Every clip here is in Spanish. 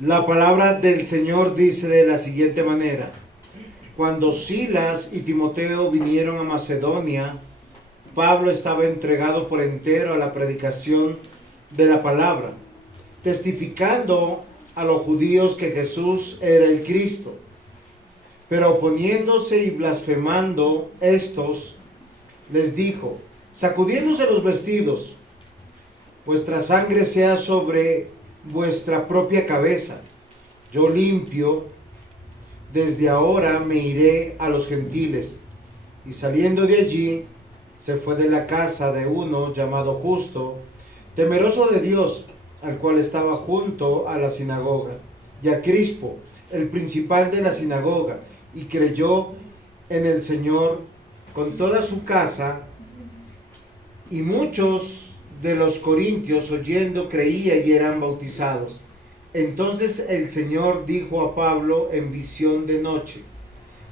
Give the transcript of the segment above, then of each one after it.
La palabra del Señor dice de la siguiente manera: cuando Silas y Timoteo vinieron a Macedonia, Pablo estaba entregado por entero a la predicación de la palabra, testificando a los judíos que Jesús era el Cristo. Pero oponiéndose y blasfemando estos, les dijo: sacudiéndose los vestidos, vuestra sangre sea sobre vuestra propia cabeza. Yo limpio, desde ahora me iré a los gentiles. Y saliendo de allí, se fue de la casa de uno llamado Justo, temeroso de Dios, al cual estaba junto a la sinagoga, y a Crispo, el principal de la sinagoga, y creyó en el Señor con toda su casa. Y muchos de los corintios, oyendo, creían y eran bautizados. Entonces el Señor dijo a Pablo en visión de noche: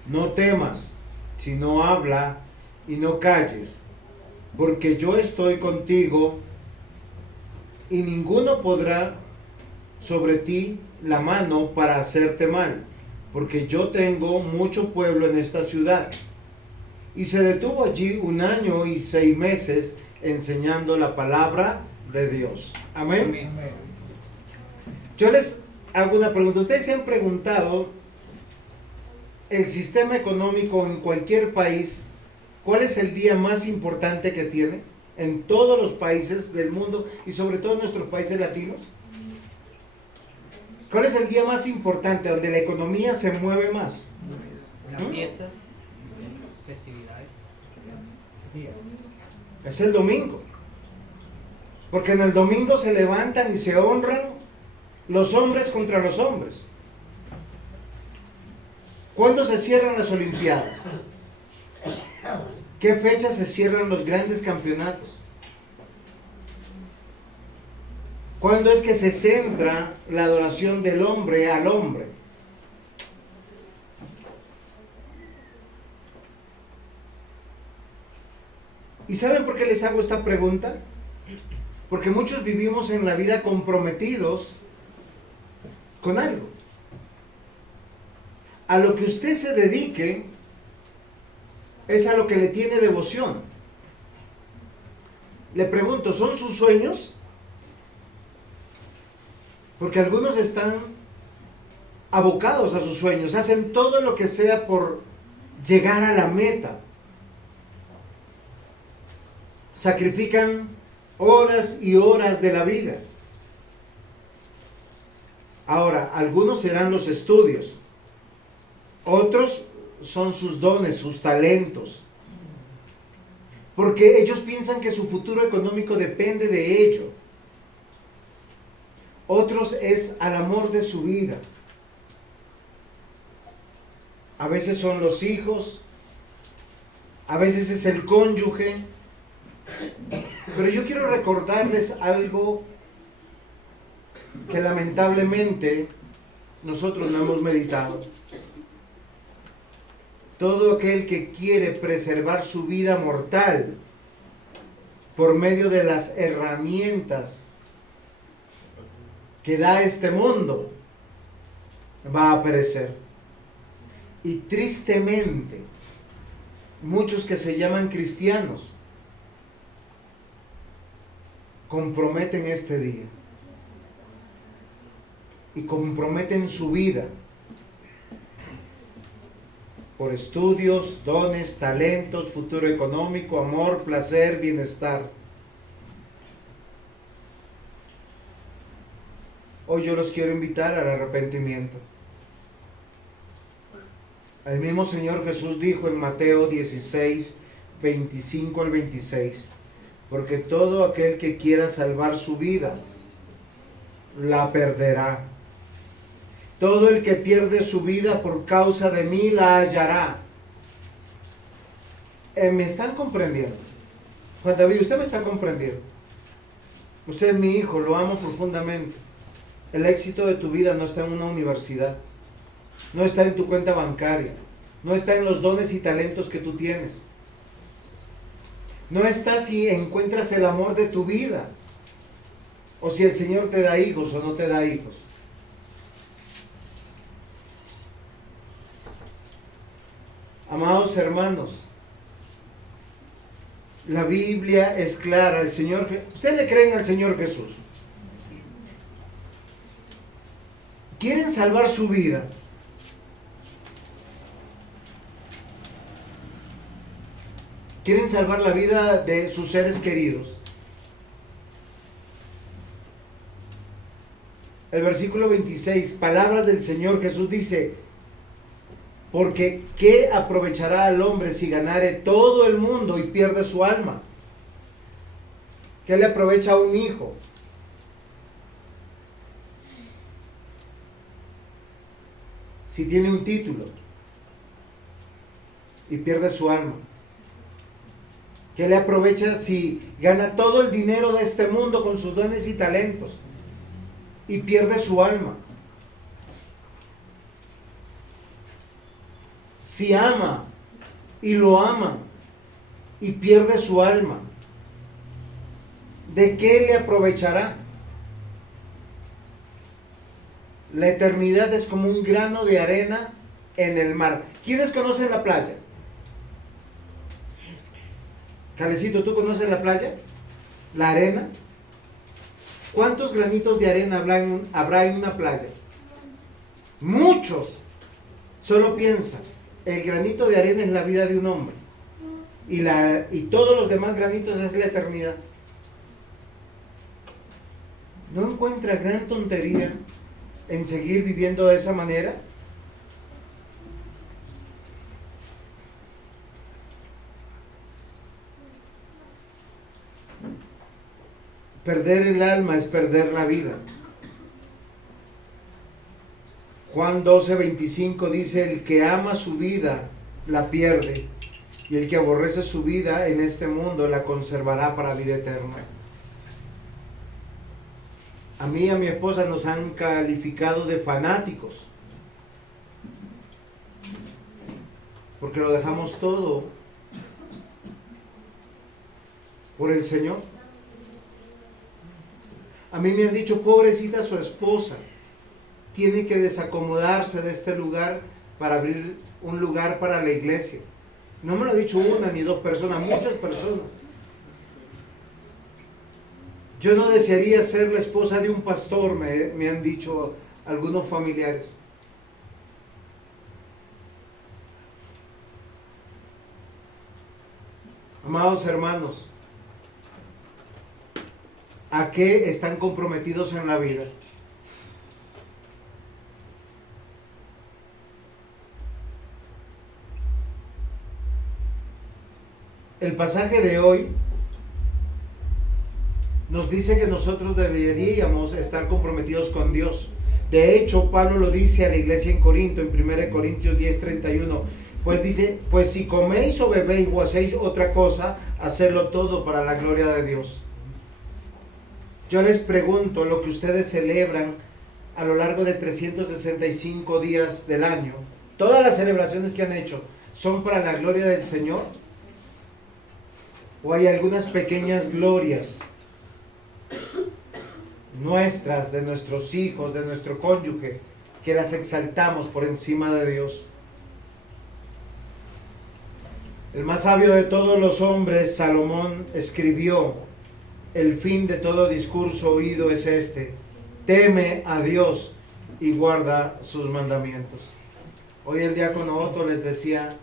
no temas, sino habla y no calles, porque yo estoy contigo, y ninguno podrá sobre ti la mano para hacerte mal, porque yo tengo mucho pueblo en esta ciudad. Y se detuvo allí 1 año y 6 meses enseñando la palabra de Dios. Amén. Amén. Yo les hago una pregunta. ¿Ustedes se han preguntado el sistema económico en cualquier país, cuál es el día más importante que tiene en todos los países del mundo y sobre todo en nuestros países latinos? ¿Cuál es el día más importante donde la economía se mueve más? Las fiestas, festividades. Es el domingo. Porque en el domingo se levantan y se honran los hombres contra los hombres. ¿Cuándo se cierran las Olimpiadas? ¿Qué fecha se cierran los grandes campeonatos? ¿Cuándo es que se centra la adoración del hombre al hombre? ¿Y saben por qué les hago esta pregunta? Porque muchos vivimos en la vida comprometidos con algo. A lo que usted se dedique es a lo que le tiene devoción. Le pregunto, ¿son sus sueños? Porque algunos están abocados a sus sueños, hacen todo lo que sea por llegar a la meta. Sacrifican horas y horas de la vida. Ahora, algunos serán los estudios, otros son sus dones, sus talentos, porque ellos piensan que su futuro económico depende de ello. Otros es al amor de su vida. A veces son los hijos, a veces es el cónyuge. Pero yo quiero recordarles algo que lamentablemente nosotros no hemos meditado. Todo aquel que quiere preservar su vida mortal por medio de las herramientas que da este mundo, va a perecer. Y tristemente, muchos que se llaman cristianos comprometen este día y comprometen su vida por estudios, dones, talentos, futuro económico, amor, placer, bienestar. Hoy yo los quiero invitar al arrepentimiento. El mismo Señor Jesús dijo en Mateo 16, 25 al 26: porque todo aquel que quiera salvar su vida, la perderá. Todo el que pierde su vida por causa de mí, la hallará. ¿Me están comprendiendo? Juan David, usted me está comprendiendo. Usted es mi hijo, lo amo profundamente. El éxito de tu vida no está en una universidad, no está en tu cuenta bancaria, no está en los dones y talentos que tú tienes. No está si encuentras el amor de tu vida, o si el Señor te da hijos o no te da hijos. Amados hermanos, la Biblia es clara. El Señor, ¿ustedes le creen al Señor Jesús? ¿Quieren salvar su vida? ¿Quieren salvar la vida de sus seres queridos? El versículo 26, palabras del Señor Jesús dice: porque ¿qué aprovechará al hombre si ganare todo el mundo y pierde su alma? ¿Qué le aprovecha a un hijo si tiene un título y pierde su alma? ¿Qué le aprovecha si gana todo el dinero de este mundo con sus dones y talentos y pierde su alma? Si ama y lo ama y pierde su alma, ¿de qué le aprovechará? La eternidad es como un grano de arena en el mar. ¿Quiénes conocen la playa? Calecito, ¿tú conoces la playa? ¿La arena? ¿Cuántos granitos de arena habrá en una playa? Muchos. Solo piensa, el granito de arena es la vida de un hombre. Y todos los demás granitos es la eternidad. ¿No encuentra gran tontería en seguir viviendo de esa manera? Perder el alma es perder la vida. Juan 12:25 dice: el que ama su vida la pierde, y el que aborrece su vida en este mundo la conservará para vida eterna. A mí y a mi esposa nos han calificado de fanáticos, porque lo dejamos todo por el Señor. A mí me han dicho: pobrecita su esposa, tiene que desacomodarse de este lugar para abrir un lugar para la iglesia. No me lo ha dicho una ni dos personas, muchas personas. Yo no desearía ser la esposa de un pastor, me han dicho algunos familiares. Amados hermanos, ¿a qué están comprometidos en la vida? El pasaje de hoy nos dice que nosotros deberíamos estar comprometidos con Dios. De hecho, Pablo lo dice a la iglesia en Corinto, en 1 Corintios 10:31. Pues dice: pues si coméis o bebéis o hacéis otra cosa, hacedlo todo para la gloria de Dios. Yo les pregunto, lo que ustedes celebran a lo largo de 365 días del año, todas las celebraciones que han hecho, ¿son para la gloria del Señor? ¿O hay algunas pequeñas glorias nuestras, de nuestros hijos, de nuestro cónyuge, que las exaltamos por encima de Dios? El más sabio de todos los hombres, Salomón, escribió: el fin de todo discurso oído es este: teme a Dios y guarda sus mandamientos. Hoy el diácono Otto les decía,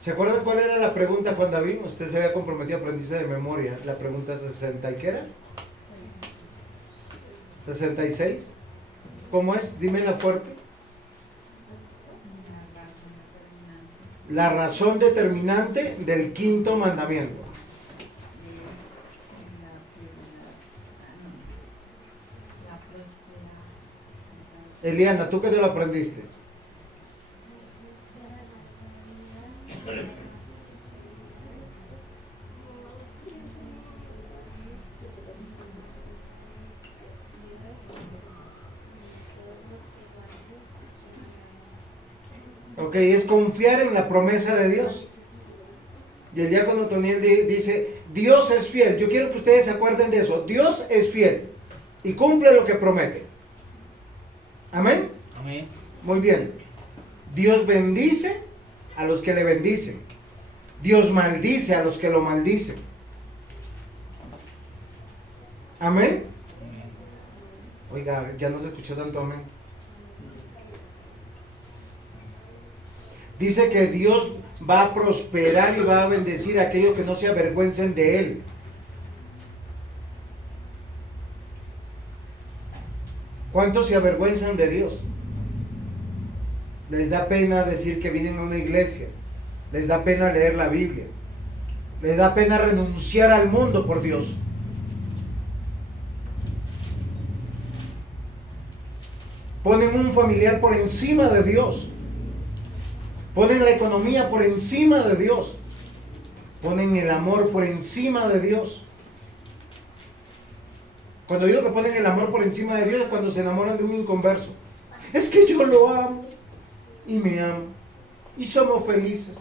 ¿se acuerdan cuál era la pregunta, Juan David? Usted se había comprometido a aprenderse de memoria. La pregunta 60, ¿y qué era? 66. ¿Cómo es? Dímela fuerte. La razón determinante del quinto mandamiento. Eliana, ¿tú qué te lo aprendiste? Ok, es confiar en la promesa de Dios. Y el diácono Toniel dice: Dios es fiel. Yo quiero que ustedes se acuerden de eso. Dios es fiel y cumple lo que promete. Amén. Amén. Muy bien. Dios bendice a los que le bendicen. Dios maldice a los que lo maldicen. Amén. Oiga, ya no se escuchó tanto amén. Dice que Dios va a prosperar y va a bendecir a aquellos que no se avergüencen de Él. ¿Cuántos se avergüenzan de Dios? Les da pena decir que vienen a una iglesia. Les da pena leer la Biblia. Les da pena renunciar al mundo por Dios. Ponen un familiar por encima de Dios. Ponen la economía por encima de Dios. Ponen el amor por encima de Dios. Cuando digo que ponen el amor por encima de Dios es cuando se enamoran de un inconverso. Es que yo lo amo y me amo y somos felices.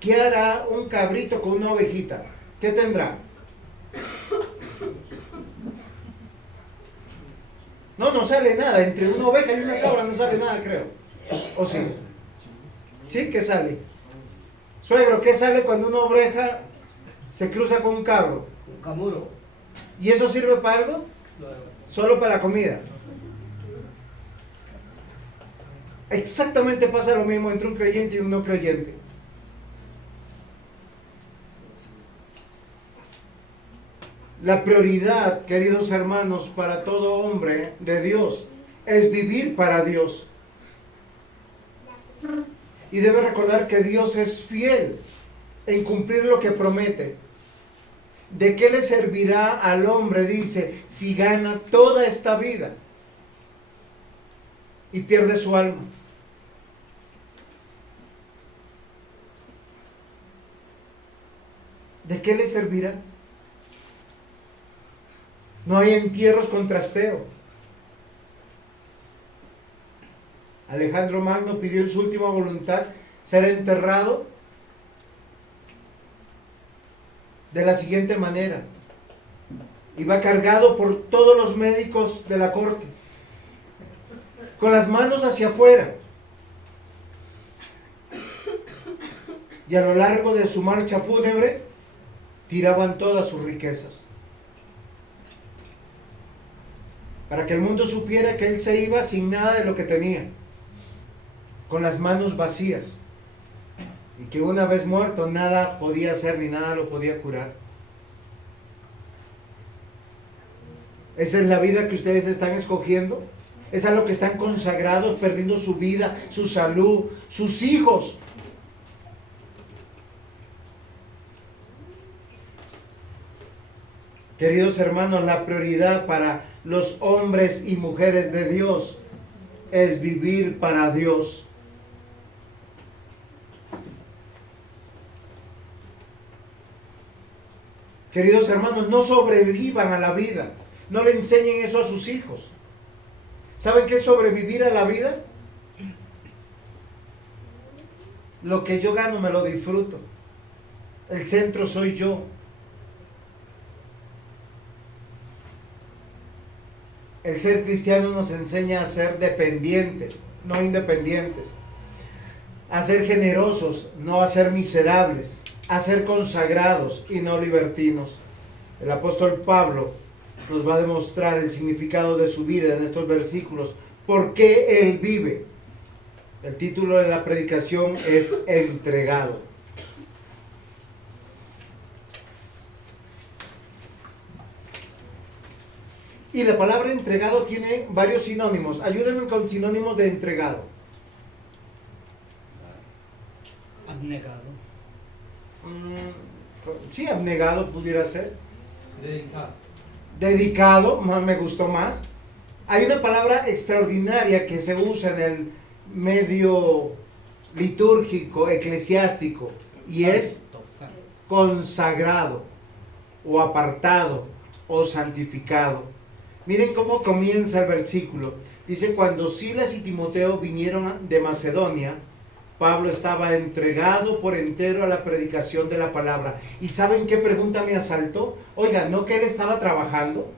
¿Qué hará un cabrito con una ovejita? ¿Qué tendrá? No sale nada. Entre una oveja y una cabra no sale nada, creo. ¿O sí? ¿Sí? ¿Qué sale? Suegro, ¿qué sale cuando una oveja se cruza con un cabro? Un camuro. ¿Y eso sirve para algo? Solo para la comida. Exactamente pasa lo mismo entre un creyente y un no creyente. La prioridad, queridos hermanos, para todo hombre de Dios es vivir para Dios. Y debe recordar que Dios es fiel en cumplir lo que promete. ¿De qué le servirá al hombre, dice, si gana toda esta vida y pierde su alma? ¿De qué le servirá? No hay entierros con trasteo. Alejandro Magno pidió en su última voluntad ser enterrado de la siguiente manera. Iba cargado por todos los médicos de la corte, con las manos hacia afuera. Y a lo largo de su marcha fúnebre, tiraban todas sus riquezas. Para que el mundo supiera que él se iba sin nada de lo que tenía, con las manos vacías, y que una vez muerto nada podía hacer ni nada lo podía curar. Esa es la vida que ustedes están escogiendo. Es a lo que están consagrados, perdiendo su vida, su salud, sus hijos. Queridos hermanos, la prioridad para los hombres y mujeres de Dios es vivir para Dios. Queridos hermanos, no sobrevivan a la vida. No le enseñen eso a sus hijos. ¿Saben qué es sobrevivir a la vida? Lo que yo gano me lo disfruto. El centro soy yo. El ser cristiano nos enseña a ser dependientes, no independientes. A ser generosos, no a ser miserables. A ser consagrados y no libertinos. El apóstol Pablo nos va a demostrar el significado de su vida en estos versículos. ¿Por qué él vive? El título de la predicación es Entregado. Y la palabra entregado tiene varios sinónimos. Ayúdenme con sinónimos de entregado. Abnegado. Sí, abnegado pudiera ser. Dedicado. Dedicado, más me gustó más. Hay una palabra extraordinaria que se usa en el medio litúrgico, eclesiástico, y es consagrado, o apartado, o santificado. Miren cómo comienza el versículo. Dice, cuando Silas y Timoteo vinieron de Macedonia, Pablo estaba entregado por entero a la predicación de la palabra. ¿Y saben qué pregunta me asaltó? Oiga, ¿no que él estaba trabajando?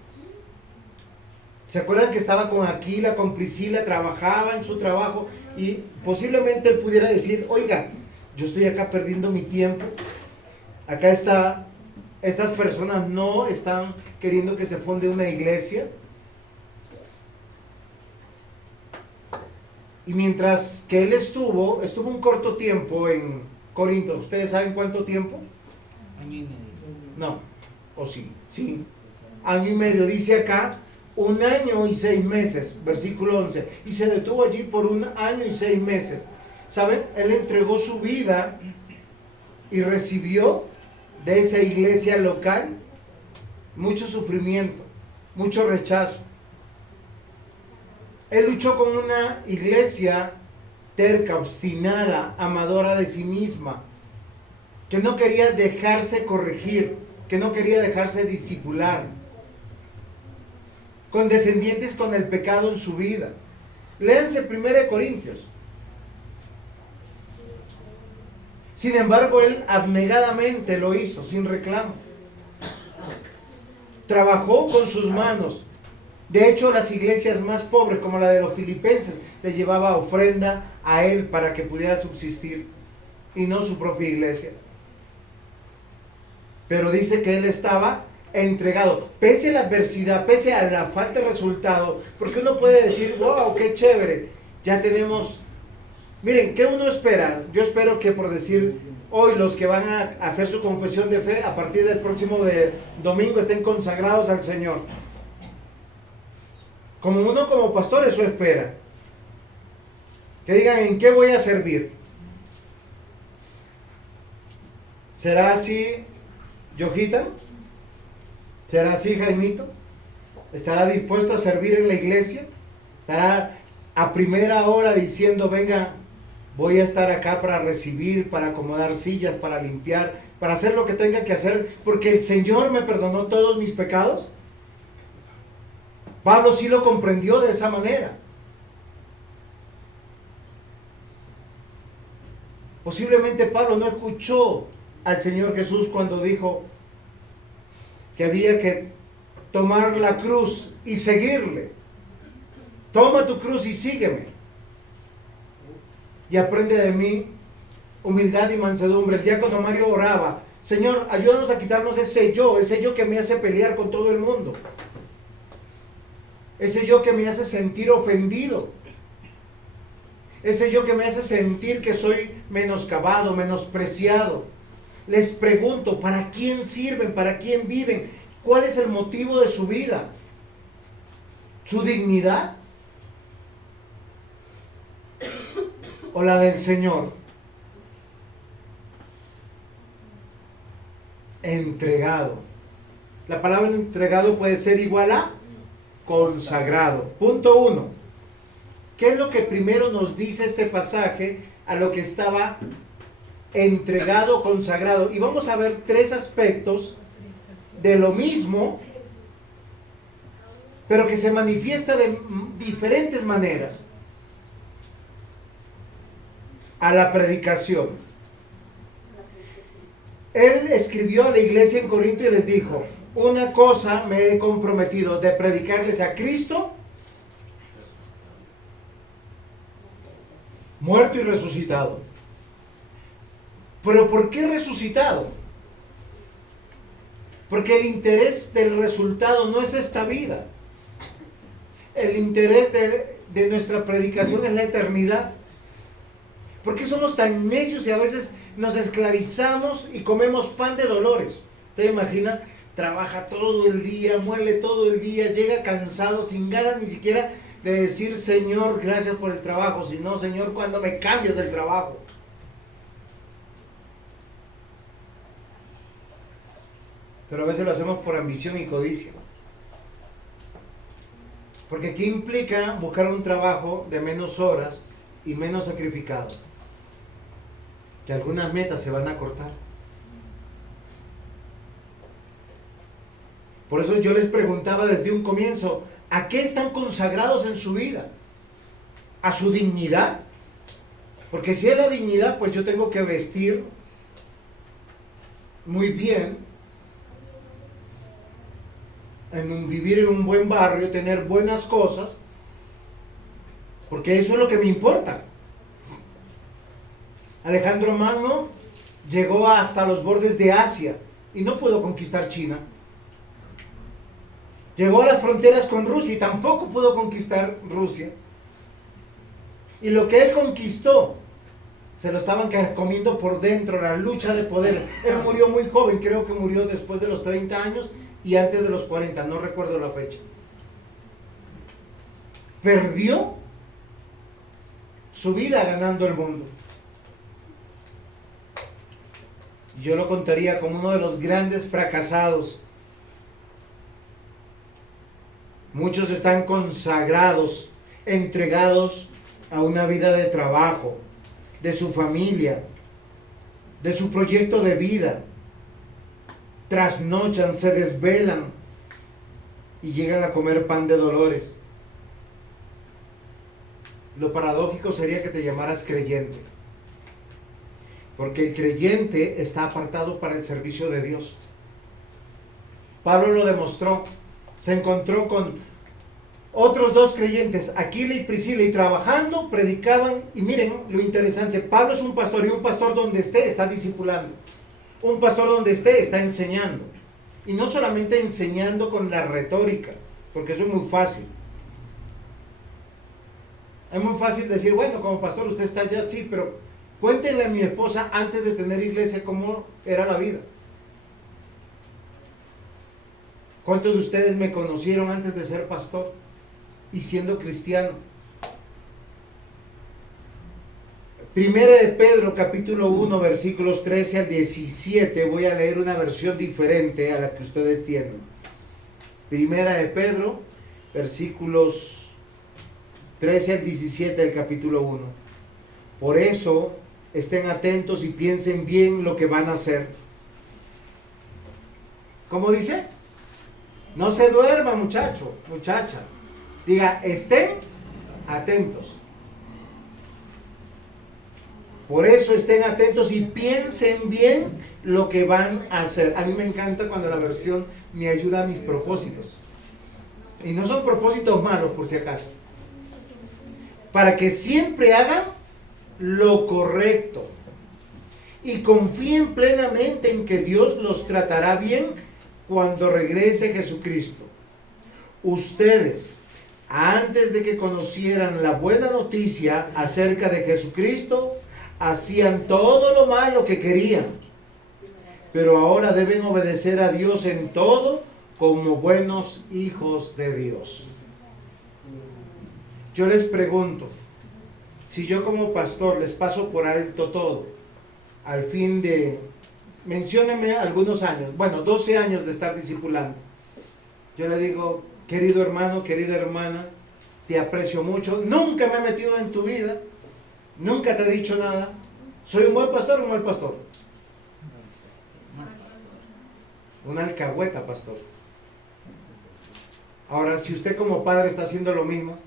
¿Se acuerdan que estaba con Aquila, con Priscila, trabajaba en su trabajo y posiblemente él pudiera decir, oiga, yo estoy acá perdiendo mi tiempo, acá está, estas personas no están queriendo que se funde una iglesia? Y mientras que él estuvo un corto tiempo en Corinto. ¿Ustedes saben cuánto tiempo? Año y medio. No, o sí, sí, año y medio, dice acá, 1 año y 6 meses, versículo 11, y se detuvo allí por 1 año y 6 meses. ¿Saben? Él entregó su vida y recibió de esa iglesia local mucho sufrimiento, mucho rechazo. Él luchó con una iglesia terca, obstinada, amadora de sí misma, que no quería dejarse corregir, que no quería dejarse discipular, condescendientes con el pecado en su vida. Léanse 1 Corintios. Sin embargo, él abnegadamente lo hizo, sin reclamo. Trabajó con sus manos. De hecho, las iglesias más pobres, como la de los filipenses, les llevaba ofrenda a él para que pudiera subsistir, y no su propia iglesia. Pero dice que él estaba entregado, pese a la adversidad, pese a la falta de resultado, porque uno puede decir, wow, qué chévere, ya tenemos. Miren, ¿qué uno espera? Yo espero que, por decir, hoy los que van a hacer su confesión de fe, a partir del próximo domingo estén consagrados al Señor. Como uno como pastor eso espera. Que digan, ¿en qué voy a servir? ¿Será así, Yojita? ¿Será así, Jaimito? ¿Estará dispuesto a servir en la iglesia? ¿Estará a primera hora diciendo, venga, voy a estar acá para recibir, para acomodar sillas, para limpiar, para hacer lo que tenga que hacer, porque el Señor me perdonó todos mis pecados? Pablo sí lo comprendió de esa manera. Posiblemente Pablo no escuchó al Señor Jesús cuando dijo que había que tomar la cruz y seguirle. Toma tu cruz y sígueme. Y aprende de mí humildad y mansedumbre. El diácono Mario oraba, Señor, ayúdanos a quitarnos ese yo que me hace pelear con todo el mundo. Ese yo que me hace sentir ofendido. Ese yo que me hace sentir que soy menoscabado, menospreciado. Les pregunto, ¿para quién sirven? ¿Para quién viven? ¿Cuál es el motivo de su vida? ¿Su dignidad? ¿O la del Señor? Entregado. La palabra entregado puede ser igual a consagrado. Punto 1. ¿Qué es lo que primero nos dice este pasaje a lo que estaba entregado, consagrado? Y vamos a ver 3 aspectos de lo mismo, pero que se manifiesta de diferentes maneras a la predicación. Él escribió a la iglesia en Corinto y les dijo, una cosa me he comprometido, de predicarles a Cristo muerto y resucitado. ¿Pero por qué resucitado? Porque el interés del resultado no es esta vida. El interés de nuestra predicación es la eternidad. ¿Por qué somos tan necios y a veces nos esclavizamos y comemos pan de dolores? ¿Te imaginas? Trabaja todo el día, muele todo el día, llega cansado, sin ganas ni siquiera de decir, Señor, gracias por el trabajo, sino, Señor, ¿cuándo me cambias del trabajo? Pero a veces lo hacemos por ambición y codicia. Porque ¿qué implica buscar un trabajo de menos horas y menos sacrificado? Que algunas metas se van a cortar. Por eso yo les preguntaba desde un comienzo, ¿a qué están consagrados en su vida? ¿A su dignidad? Porque si es la dignidad, pues yo tengo que vestir muy bien, vivir en un buen barrio, tener buenas cosas, porque eso es lo que me importa. Alejandro Magno llegó hasta los bordes de Asia y no pudo conquistar China. Llegó a las fronteras con Rusia y tampoco pudo conquistar Rusia. Y lo que él conquistó, se lo estaban comiendo por dentro, la lucha de poder. Él murió muy joven, creo que murió después de los 30 años y antes de los 40, no recuerdo la fecha. Perdió su vida ganando el mundo. Yo lo contaría como uno de los grandes fracasados. Muchos están consagrados, entregados a una vida de trabajo, de su familia, de su proyecto de vida. Trasnochan, se desvelan y llegan a comer pan de dolores. Lo paradójico sería que te llamaras creyente, porque el creyente está apartado para el servicio de Dios. Pablo lo demostró. Se encontró con otros dos creyentes, Aquila y Priscila, y trabajando, predicaban. Y miren lo interesante, Pablo es un pastor, y un pastor donde esté está discipulando. Un pastor donde esté está enseñando. Y no solamente enseñando con la retórica, porque eso es muy fácil. Es muy fácil decir, bueno, como pastor usted está allá, sí, pero cuéntenle a mi esposa antes de tener iglesia cómo era la vida. ¿Cuántos de ustedes me conocieron antes de ser pastor y siendo cristiano? Primera de Pedro, capítulo 1, versículos 13 al 17. Voy a leer una versión diferente a la que ustedes tienen. Primera de Pedro, versículos 13 al 17 del capítulo 1. Por eso, estén atentos y piensen bien lo que van a hacer. ¿Cómo dice? No se duerma, muchacho, muchacha. Diga, estén atentos. Por eso estén atentos y piensen bien lo que van a hacer. A mí me encanta cuando la versión me ayuda a mis propósitos. Y no son propósitos malos, por si acaso. Para que siempre hagan lo correcto. Y confíen plenamente en que Dios los tratará bien cuando regrese Jesucristo. Ustedes, antes de que conocieran la buena noticia acerca de Jesucristo, hacían todo lo malo que querían, pero ahora deben obedecer a Dios en todo como buenos hijos de Dios. Yo les pregunto, si yo como pastor les paso por alto todo, al fin de, menciónenme algunos años, bueno, 12 años de estar discipulando, yo le digo, querido hermano, querida hermana, te aprecio mucho, nunca me he metido en tu vida, nunca te he dicho nada, ¿soy un buen pastor o un mal pastor? Una alcahueta, pastor. Ahora, si usted como padre está haciendo lo mismo,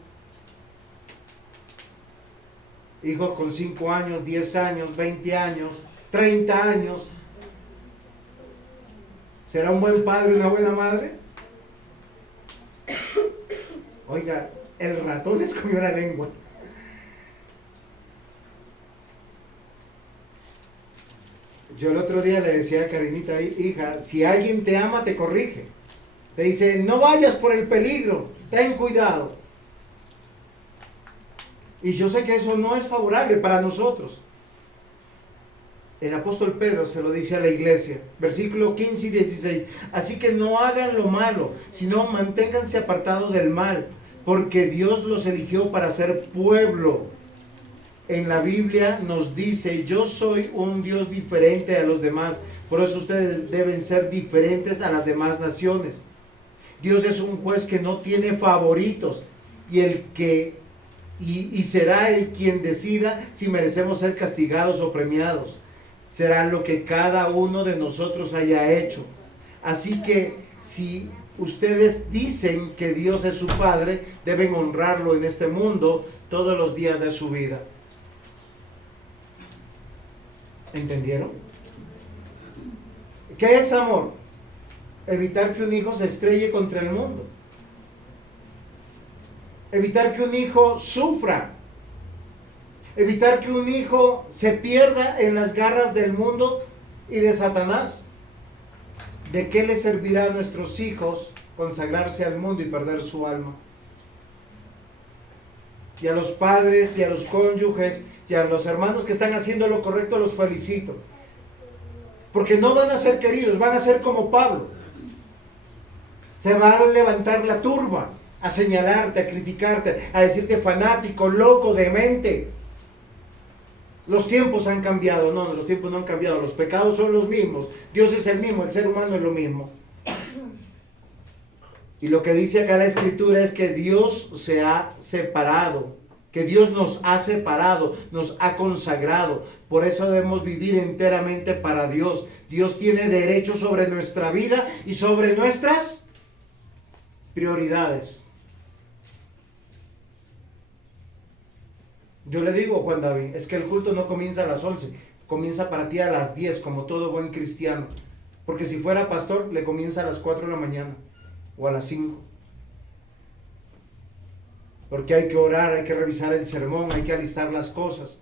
hijos con 5 años, 10 años, 20 años, 30 años, ¿será un buen padre y una buena madre? Oiga, el ratón les comió la lengua. Yo el otro día le decía a Karinita, hija, si alguien te ama, te corrige. Te dice, no vayas por el peligro, ten cuidado. Y yo sé que eso no es favorable para nosotros. El apóstol Pedro se lo dice a la iglesia, versículo 15 y 16. Así que no hagan lo malo, sino manténganse apartados del mal, porque Dios los eligió para ser pueblo. En la Biblia nos dice, yo soy un Dios diferente a los demás, por eso ustedes deben ser diferentes a las demás naciones. Dios es un juez que no tiene favoritos, y será Él quien decida si merecemos ser castigados o premiados. Será lo que cada uno de nosotros haya hecho. Así que si ustedes dicen que Dios es su Padre, deben honrarlo en este mundo todos los días de su vida. ¿Entendieron? ¿Qué es amor? Evitar que un hijo se estrelle contra el mundo. Evitar que un hijo sufra. Evitar que un hijo se pierda en las garras del mundo y de Satanás. ¿De qué le servirá a nuestros hijos consagrarse al mundo y perder su alma? Y a los padres y a los cónyuges y a los hermanos que están haciendo lo correcto los felicito. Porque no van a ser queridos, van a ser como Pablo. Se va a levantar la turba a señalarte, a criticarte, a decirte fanático, loco, demente. Los tiempos han cambiado. No, los tiempos no han cambiado. Los pecados son los mismos. Dios es el mismo, el ser humano es lo mismo. Y lo que dice acá la Escritura es que Dios se ha separado, que Dios nos ha separado, nos ha consagrado. Por eso debemos vivir enteramente para Dios. Dios tiene derecho sobre nuestra vida y sobre nuestras prioridades. Yo le digo a Juan David, es que el culto no comienza a las 11, comienza para ti a las 10, como todo buen cristiano. Porque si fuera pastor, le comienza a las 4 de la mañana o a las 5. Porque hay que orar, hay que revisar el sermón, hay que alistar las cosas.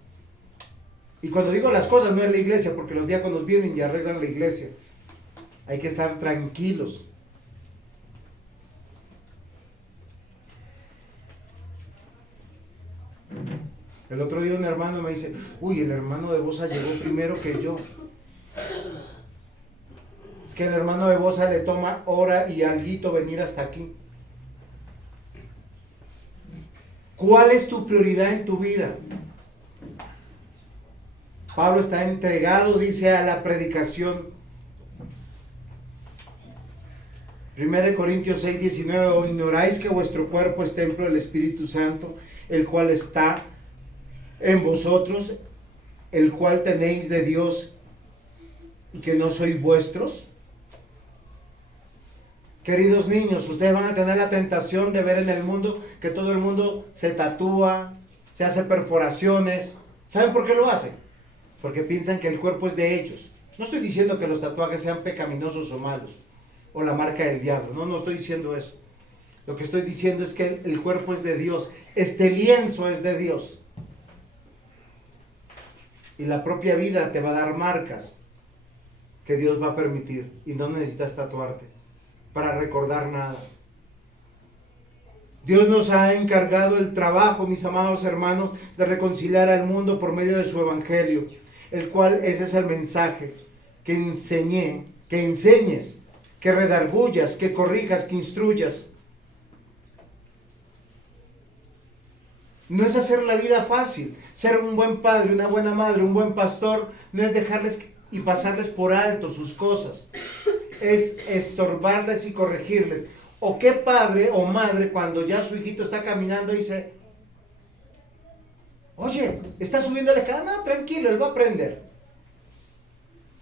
Y cuando digo las cosas, no es la iglesia, porque los diáconos vienen y arreglan la iglesia. Hay que estar tranquilos. El otro día un hermano me dice, uy, el hermano de Bosa llegó primero que yo. Es que el hermano de Bosa le toma hora y alguito venir hasta aquí. ¿Cuál es tu prioridad en tu vida? Pablo está entregado, dice, a la predicación. 1 Corintios 6, 19, ¿o ignoráis que vuestro cuerpo es templo del Espíritu Santo, el cual está en vosotros, el cual tenéis de Dios, y que no sois vuestros? Queridos niños, ustedes van a tener la tentación de ver en el mundo que todo el mundo se tatúa, se hace perforaciones. ¿Saben por qué lo hacen? Porque piensan que el cuerpo es de ellos. No estoy diciendo que los tatuajes sean pecaminosos o malos, o la marca del diablo. No estoy diciendo eso. Lo que estoy diciendo es que el cuerpo es de Dios. Este lienzo es de Dios. Y la propia vida te va a dar marcas que Dios va a permitir. Y no necesitas tatuarte para recordar nada. Dios nos ha encargado el trabajo, mis amados hermanos, de reconciliar al mundo por medio de su evangelio, el cual ese es el mensaje, que enseñes, que redargullas, que corrijas, que instruyas. No es hacer la vida fácil. Ser un buen padre, una buena madre, un buen pastor, no es dejarles y pasarles por alto sus cosas. Es estorbarles y corregirles. ¿O qué padre o madre cuando ya su hijito está caminando dice, oye, está subiendo la escalera? No, tranquilo, él va a aprender.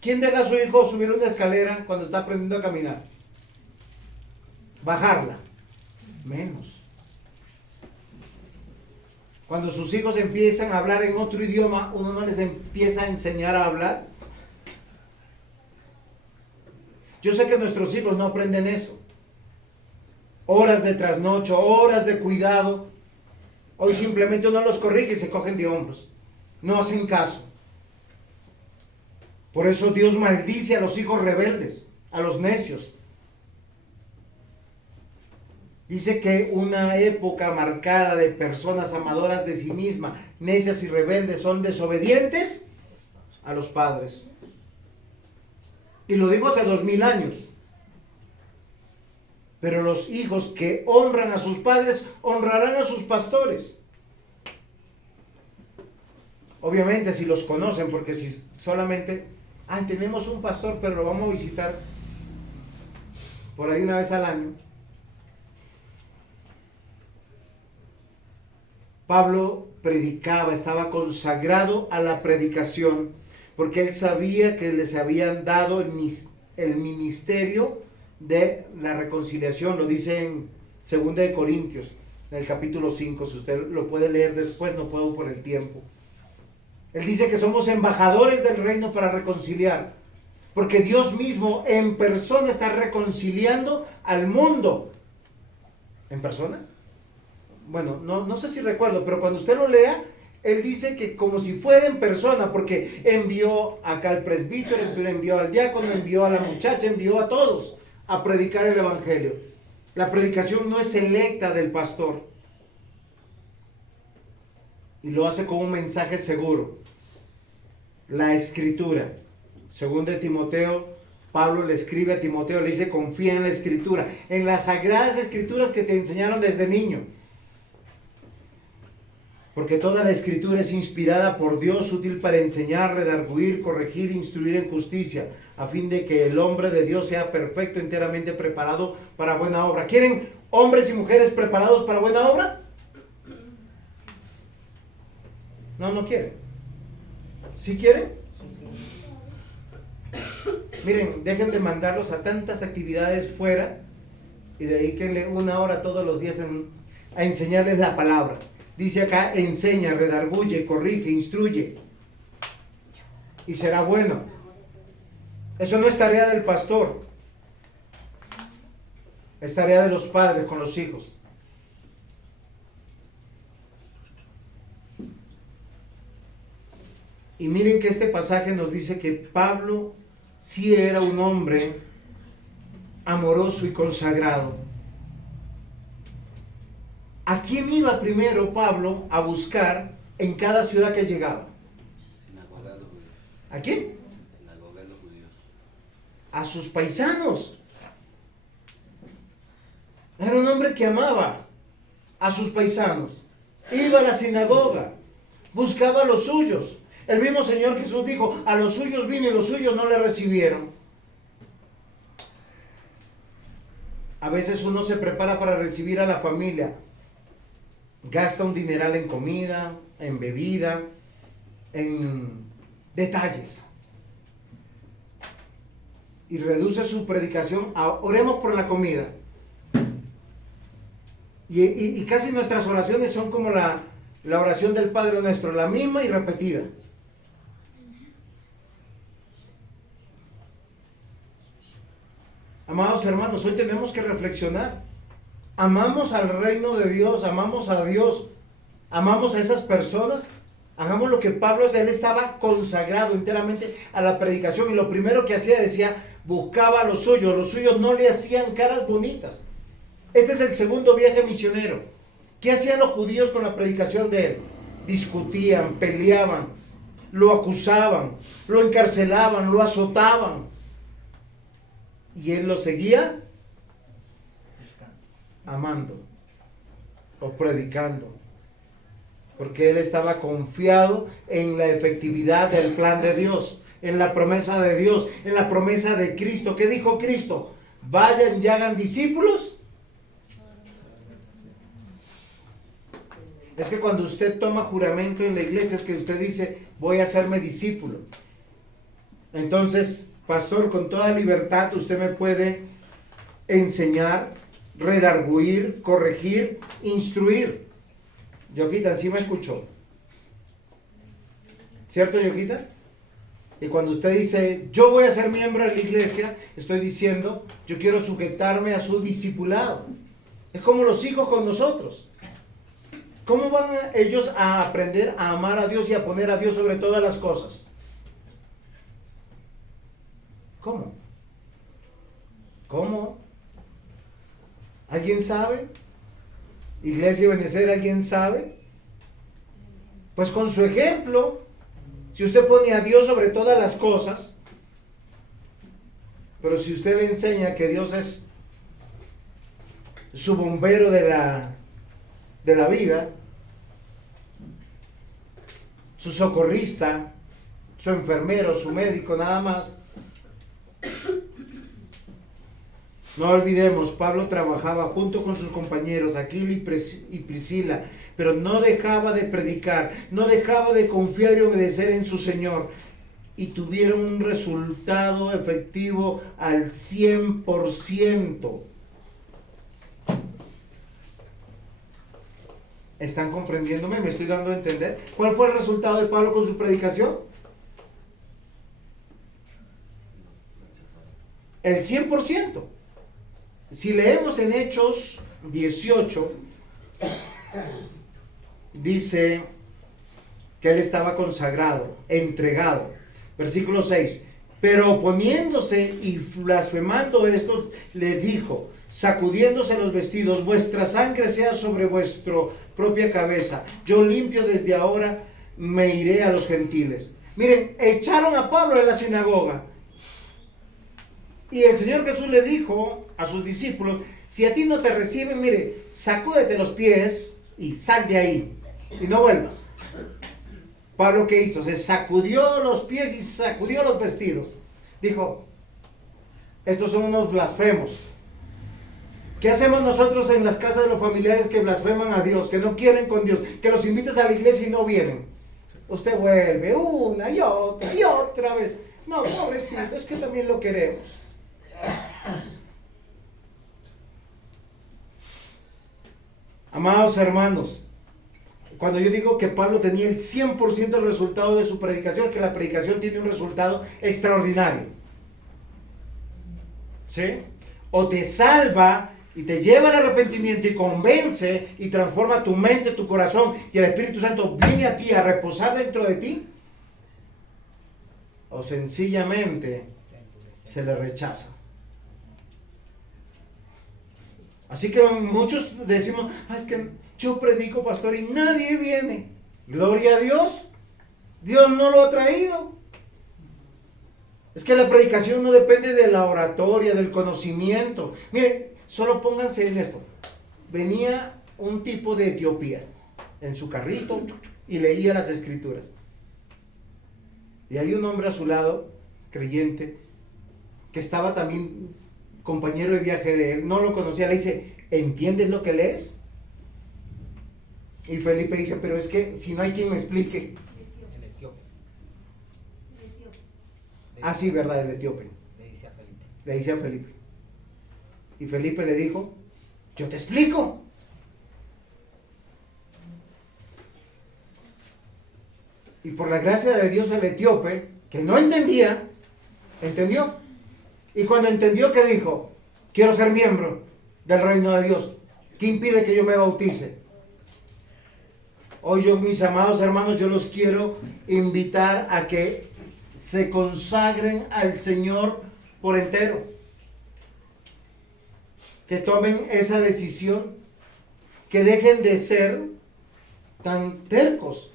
¿Quién deja a su hijo subir una escalera cuando está aprendiendo a caminar? Bajarla. Menos. Cuando sus hijos empiezan a hablar en otro idioma, uno no les empieza a enseñar a hablar. Yo sé que nuestros hijos no aprenden eso. Horas de trasnocho, horas de cuidado. Hoy simplemente uno los corrige y se cogen de hombros. No hacen caso. Por eso Dios maldice a los hijos rebeldes, a los necios. Dice que una época marcada de personas amadoras de sí misma, necias y rebeldes, son desobedientes a los padres. Y lo digo hace 2000 años. Pero los hijos que honran a sus padres, honrarán a sus pastores. Obviamente si los conocen, porque si solamente, tenemos un pastor, pero lo vamos a visitar por ahí una vez al año. Pablo predicaba, estaba consagrado a la predicación, porque él sabía que les habían dado el ministerio de la reconciliación. Lo dice en 2 Corintios, en el capítulo 5, si usted lo puede leer después, no puedo por el tiempo. Él dice que somos embajadores del reino para reconciliar, Porque Dios mismo en persona está reconciliando al mundo. ¿En persona? Bueno, no sé si recuerdo, pero cuando usted lo lea, él dice que como si fuera en persona, porque envió acá al presbítero, envió al diácono, envió a la muchacha, envió a todos a predicar el evangelio. La predicación no es selecta del pastor. Y lo hace con un mensaje seguro. La escritura. Según de Timoteo, Pablo le escribe a Timoteo, le dice, confía en la escritura, en las sagradas escrituras que te enseñaron desde niño. Porque toda la escritura es inspirada por Dios, útil para enseñar, redarguir, corregir, instruir en justicia, a fin de que el hombre de Dios sea perfecto, enteramente preparado para buena obra. ¿Quieren hombres y mujeres preparados para buena obra? No quieren. ¿Sí quieren? Miren, dejen de mandarlos a tantas actividades fuera y dedíquenle 1 hora todos los días a enseñarles la palabra. Dice acá, enseña, redarguye, corrige, instruye. Y será bueno. Eso no es tarea del pastor. Es tarea de los padres con los hijos. Y miren que este pasaje nos dice que Pablo sí era un hombre amoroso y consagrado. ¿A quién iba primero Pablo a buscar en cada ciudad que llegaba? Sinagoga de los judíos. ¿A quién? Sinagoga de los judíos. A sus paisanos. Era un hombre que amaba a sus paisanos. Iba a la sinagoga, buscaba a los suyos. El mismo Señor Jesús dijo, a los suyos vino y los suyos no le recibieron. A veces uno se prepara para recibir a la familia. Gasta un dineral en comida, en bebida, en detalles. Y reduce su predicación a oremos por la comida. Y casi nuestras oraciones son como la oración del Padre Nuestro, la misma y repetida. Amados hermanos, hoy tenemos que reflexionar. Amamos al reino de Dios, amamos a Dios, amamos a esas personas. Hagamos lo que Pablo, él estaba consagrado enteramente a la predicación y lo primero que hacía, decía, buscaba a los suyos no le hacían caras bonitas. Este es el segundo viaje misionero. ¿Qué hacían los judíos con la predicación de él? Discutían, peleaban, lo acusaban, lo encarcelaban, lo azotaban. Y él lo seguía amando o predicando, porque él estaba confiado en la efectividad del plan de Dios, en la promesa de Dios, en la promesa de Cristo. ¿Qué dijo Cristo? Vayan y hagan discípulos. Es que cuando usted toma juramento en la iglesia es que usted dice, voy a hacerme discípulo. Entonces, pastor, con toda libertad usted me puede enseñar, redarguir, corregir, instruir. Yoquita, ¿sí me escuchó? ¿Cierto, Yoquita? Y cuando usted dice, yo voy a ser miembro de la iglesia, estoy diciendo, yo quiero sujetarme a su discipulado. Es como los hijos con nosotros. ¿Cómo van ellos a aprender a amar a Dios y a poner a Dios sobre todas las cosas? ¿Cómo? ¿Cómo? ¿Alguien sabe? Iglesia Benecer, ¿alguien sabe? Pues con su ejemplo, si usted pone a Dios sobre todas las cosas, pero si usted le enseña que Dios es su bombero de la vida, su socorrista, su enfermero, su médico, nada más. No olvidemos, Pablo trabajaba junto con sus compañeros, Aquila y Priscila, pero no dejaba de predicar, no dejaba de confiar y obedecer en su Señor. Y tuvieron un resultado efectivo al 100%. ¿Están comprendiéndome? ¿Me estoy dando a entender? ¿Cuál fue el resultado de Pablo con su predicación? el 100%. Si leemos en Hechos 18, dice que él estaba consagrado, entregado. Versículo 6. Pero oponiéndose y blasfemando estos, le dijo, sacudiéndose los vestidos, vuestra sangre sea sobre vuestra propia cabeza. Yo limpio desde ahora, me iré a los gentiles. Miren, echaron a Pablo de la sinagoga. Y el Señor Jesús le dijo a sus discípulos, si a ti no te reciben, mire, sacúdete los pies y sal de ahí y no vuelvas. Pablo, ¿qué hizo? Se sacudió los pies y sacudió los vestidos. Dijo, estos son unos blasfemos. ¿Qué hacemos nosotros en las casas de los familiares que blasfeman a Dios, que no quieren con Dios, que los invitas a la iglesia y no vienen? Usted vuelve una y otra vez. No, pobrecito, es que también lo queremos. Amados hermanos, cuando yo digo que Pablo tenía el 100% del resultado de su predicación, que la predicación tiene un resultado extraordinario. ¿Sí? O te salva y te lleva al arrepentimiento y convence y transforma tu mente, tu corazón, y el Espíritu Santo viene a ti a reposar dentro de ti, o sencillamente se le rechaza. Así que muchos decimos, es que yo predico, pastor, y nadie viene. Gloria a Dios. Dios no lo ha traído. Es que la predicación no depende de la oratoria, del conocimiento. Miren, solo pónganse en esto. Venía un tipo de Etiopía en su carrito y leía las escrituras. Y hay un hombre a su lado, creyente, que estaba también compañero de viaje de él, no lo conocía, le dice, ¿entiendes lo que lees? Y Felipe dice, pero es que si no hay quien me explique. El etíope. Ah, sí, verdad, el etíope. Le dice a Felipe. Le dice a Felipe. Y Felipe le dijo, yo te explico. Y por la gracia de Dios el etíope, que no entendía, entendió. Y cuando entendió, ¿qué dijo? Quiero ser miembro del reino de Dios. ¿Qué impide que yo me bautice? Hoy yo, mis amados hermanos, yo los quiero invitar a que se consagren al Señor por entero. Que tomen esa decisión. Que dejen de ser tan tercos.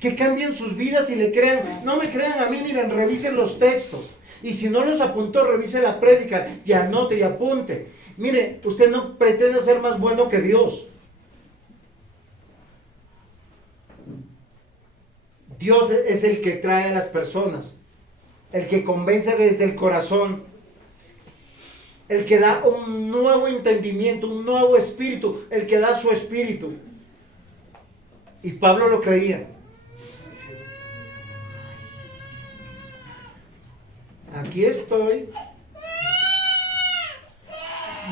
Que cambien sus vidas y le crean. No me crean a mí, miren, revisen los textos. Y si no los apuntó, revise la prédica y anote y apunte. Mire, usted no pretende ser más bueno que Dios. Dios es el que trae a las personas, el que convence desde el corazón, el que da un nuevo entendimiento, un nuevo espíritu, el que da su espíritu. Y Pablo lo creía. Aquí estoy.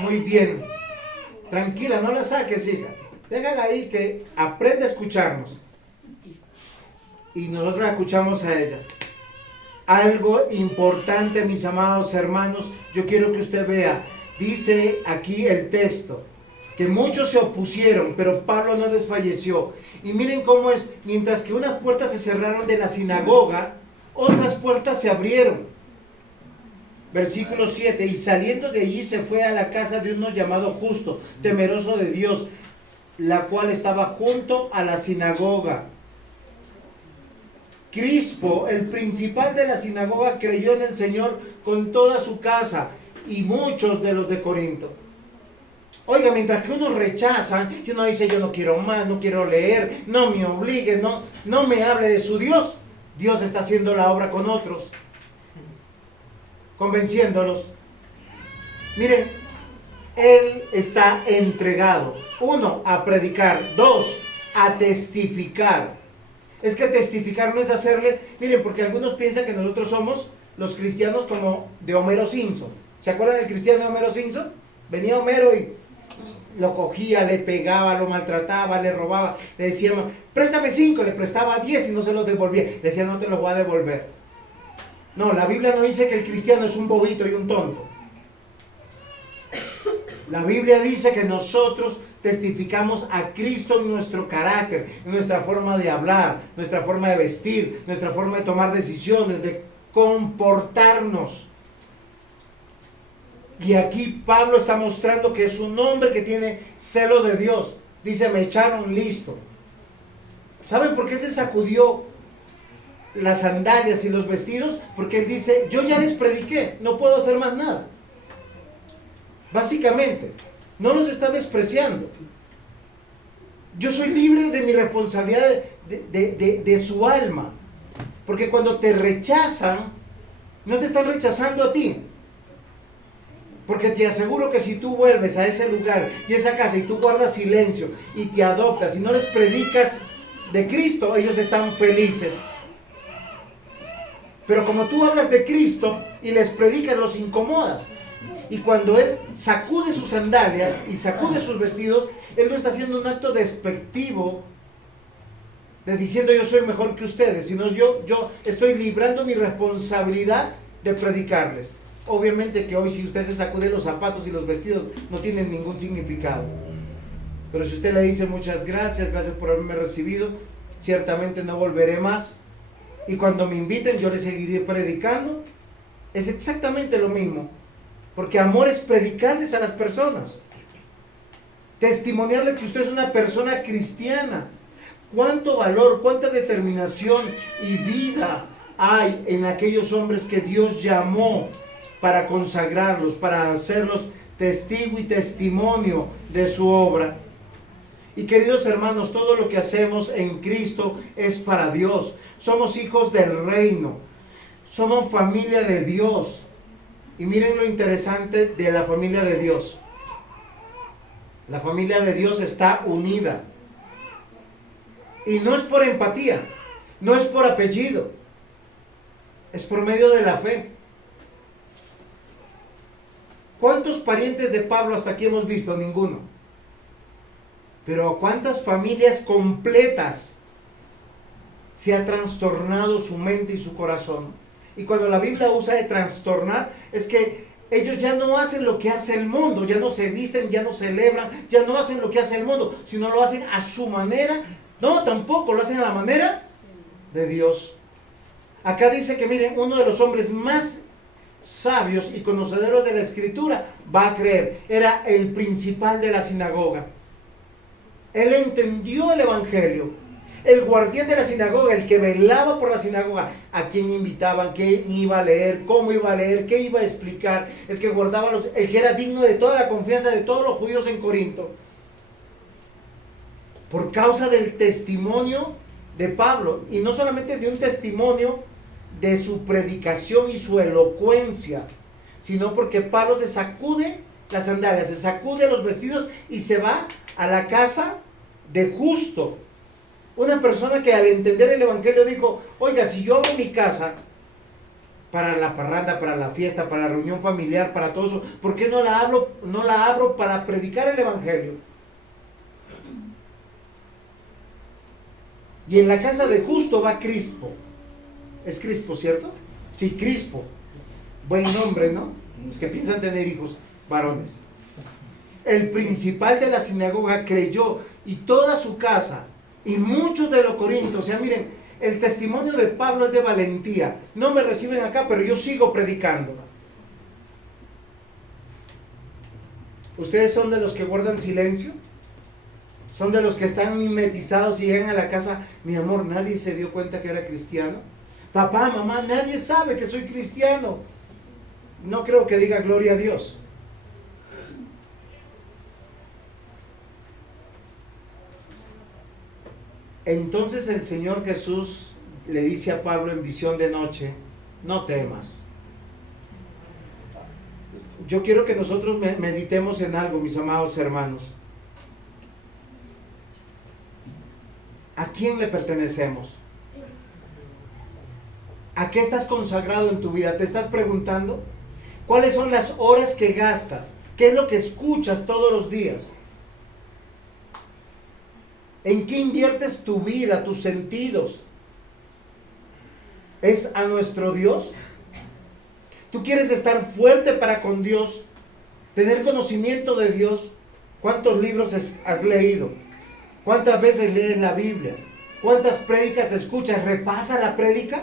Muy bien. Tranquila, no la saques, hija. Déjala ahí que aprenda a escucharnos. Y nosotros la escuchamos a ella. Algo importante, mis amados hermanos, yo quiero que usted vea. Dice aquí el texto, que muchos se opusieron, pero Pablo no desfalleció. Y miren cómo es, mientras que unas puertas se cerraron de la sinagoga, otras puertas se abrieron. Versículo 7, y saliendo de allí se fue a la casa de uno llamado Justo, temeroso de Dios, la cual estaba junto a la sinagoga. Crispo, el principal de la sinagoga, creyó en el Señor con toda su casa, y muchos de los de Corinto. Oiga, mientras que unos rechazan, y uno dice, yo no quiero más, no quiero leer, no me obligue, no me hable de su Dios. Dios está haciendo la obra con otros, convenciéndolos. Miren, Él está entregado, 1, a predicar, 2, a testificar. Es que testificar no es hacerle, miren, porque algunos piensan que nosotros somos los cristianos como de Homero Simpson. ¿Se acuerdan del cristiano de Homero Simpson? Venía Homero y lo cogía, le pegaba, lo maltrataba, le robaba, le decía, préstame 5, le prestaba 10 y no se los devolvía. Le decía, no te los voy a devolver. No, la Biblia no dice que el cristiano es un bobito y un tonto. La Biblia dice que nosotros testificamos a Cristo en nuestro carácter, en nuestra forma de hablar, nuestra forma de vestir, nuestra forma de tomar decisiones, de comportarnos. Y aquí Pablo está mostrando que es un hombre que tiene celo de Dios. Dice, me echaron listo. ¿Saben por qué se sacudió las sandalias y los vestidos? Porque él dice, yo ya les prediqué, no puedo hacer más nada. Básicamente, no los está despreciando. Yo soy libre de mi responsabilidad de su alma. Porque cuando te rechazan, no te están rechazando a ti. Porque te aseguro que si tú vuelves a ese lugar y esa casa y tú guardas silencio y te adoptas y no les predicas de Cristo, ellos están felices. Pero como tú hablas de Cristo y les predicas, los incomodas. Y cuando él sacude sus sandalias y sacude sus vestidos, él no está haciendo un acto despectivo de diciendo yo soy mejor que ustedes, sino yo estoy librando mi responsabilidad de predicarles. Obviamente que hoy si usted se sacude los zapatos y los vestidos no tienen ningún significado. Pero si usted le dice muchas gracias, gracias por haberme recibido, ciertamente no volveré más. Y cuando me inviten yo les seguiré predicando. Es exactamente lo mismo. Porque amor es predicarles a las personas. Testimoniarles que usted es una persona cristiana. Cuánto valor, cuánta determinación y vida hay en aquellos hombres que Dios llamó para consagrarlos, para hacerlos testigo y testimonio de su obra. Y queridos hermanos, todo lo que hacemos en Cristo es para Dios. Somos hijos del reino. Somos familia de Dios. Y miren lo interesante de la familia de Dios. La familia de Dios está unida. Y no es por empatía, no es por apellido, es por medio de la fe. ¿Cuántos parientes de Pablo hasta aquí hemos visto? Ninguno. Pero ¿cuántas familias completas se ha trastornado su mente y su corazón? Y cuando la Biblia usa de trastornar, es que ellos ya no hacen lo que hace el mundo, ya no se visten, ya no celebran, ya no hacen lo que hace el mundo, sino lo hacen a su manera. No, tampoco, lo hacen a la manera de Dios. Acá dice que miren, uno de los hombres más sabios y conocedores de la Escritura va a creer. Era el principal de la sinagoga. Él entendió el Evangelio. El guardián de la sinagoga, el que velaba por la sinagoga, a quién invitaban, qué iba a leer, cómo iba a leer, qué iba a explicar, el que guardaba el que era digno de toda la confianza de todos los judíos en Corinto. Por causa del testimonio de Pablo, y no solamente de un testimonio de su predicación y su elocuencia, sino porque Pablo se sacude las sandalias, se sacude los vestidos y se va a la casa de Justo. Una persona que al entender el Evangelio dijo, oiga, si yo abro mi casa para la parranda, para la fiesta, para la reunión familiar, para todo eso, ¿por qué no la abro para predicar el Evangelio? Y en la casa de Justo va Crispo. ¿Es Crispo, cierto? Sí, Crispo. Buen nombre, ¿no? Los que piensan tener hijos varones. El principal de la sinagoga creyó y toda su casa y muchos de los corintios. O sea, miren, el testimonio de Pablo es de valentía. No me reciben acá, pero yo sigo predicando. ¿Ustedes son de los que guardan silencio? ¿Son de los que están mimetizados y llegan a la casa? Mi amor, nadie se dio cuenta que era cristiano. Papá, mamá, nadie sabe que soy cristiano. No creo que diga gloria a Dios. Entonces el Señor Jesús le dice a Pablo en visión de noche, no temas. Yo quiero que nosotros meditemos en algo, mis amados hermanos. ¿A quién le pertenecemos? ¿A qué estás consagrado en tu vida? ¿Te estás preguntando? ¿Cuáles son las horas que gastas? ¿Qué es lo que escuchas todos los días? ¿En qué inviertes tu vida, tus sentidos? ¿Es a nuestro Dios? ¿Tú quieres estar fuerte para con Dios? Tener conocimiento de Dios. ¿Cuántos libros has leído? ¿Cuántas veces lees la Biblia? ¿Cuántas prédicas escuchas? ¿Repasa la prédica?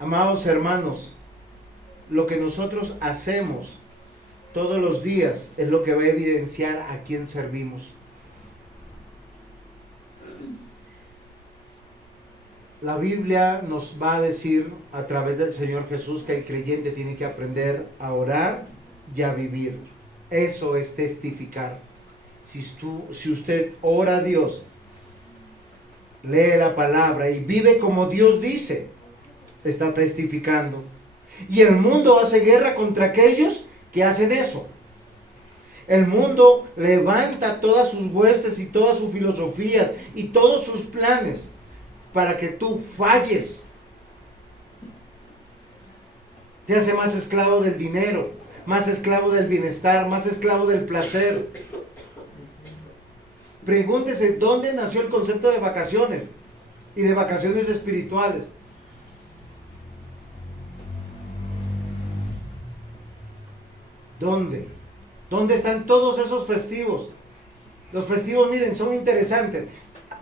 Amados hermanos, lo que nosotros hacemos todos los días es lo que va a evidenciar a quién servimos. La Biblia nos va a decir a través del Señor Jesús que el creyente tiene que aprender a orar y a vivir. Eso es testificar. Si usted ora a Dios, lee la palabra y vive como Dios dice, está testificando. Y el mundo hace guerra contra aquellos que hacen eso. El mundo levanta todas sus huestes y todas sus filosofías y todos sus planes para que tú falles. Te hace más esclavo del dinero, más esclavo del bienestar, más esclavo del placer. Pregúntese dónde nació el concepto de vacaciones y de vacaciones espirituales. ¿Dónde? ¿Dónde están todos esos festivos? Los festivos, miren, son interesantes.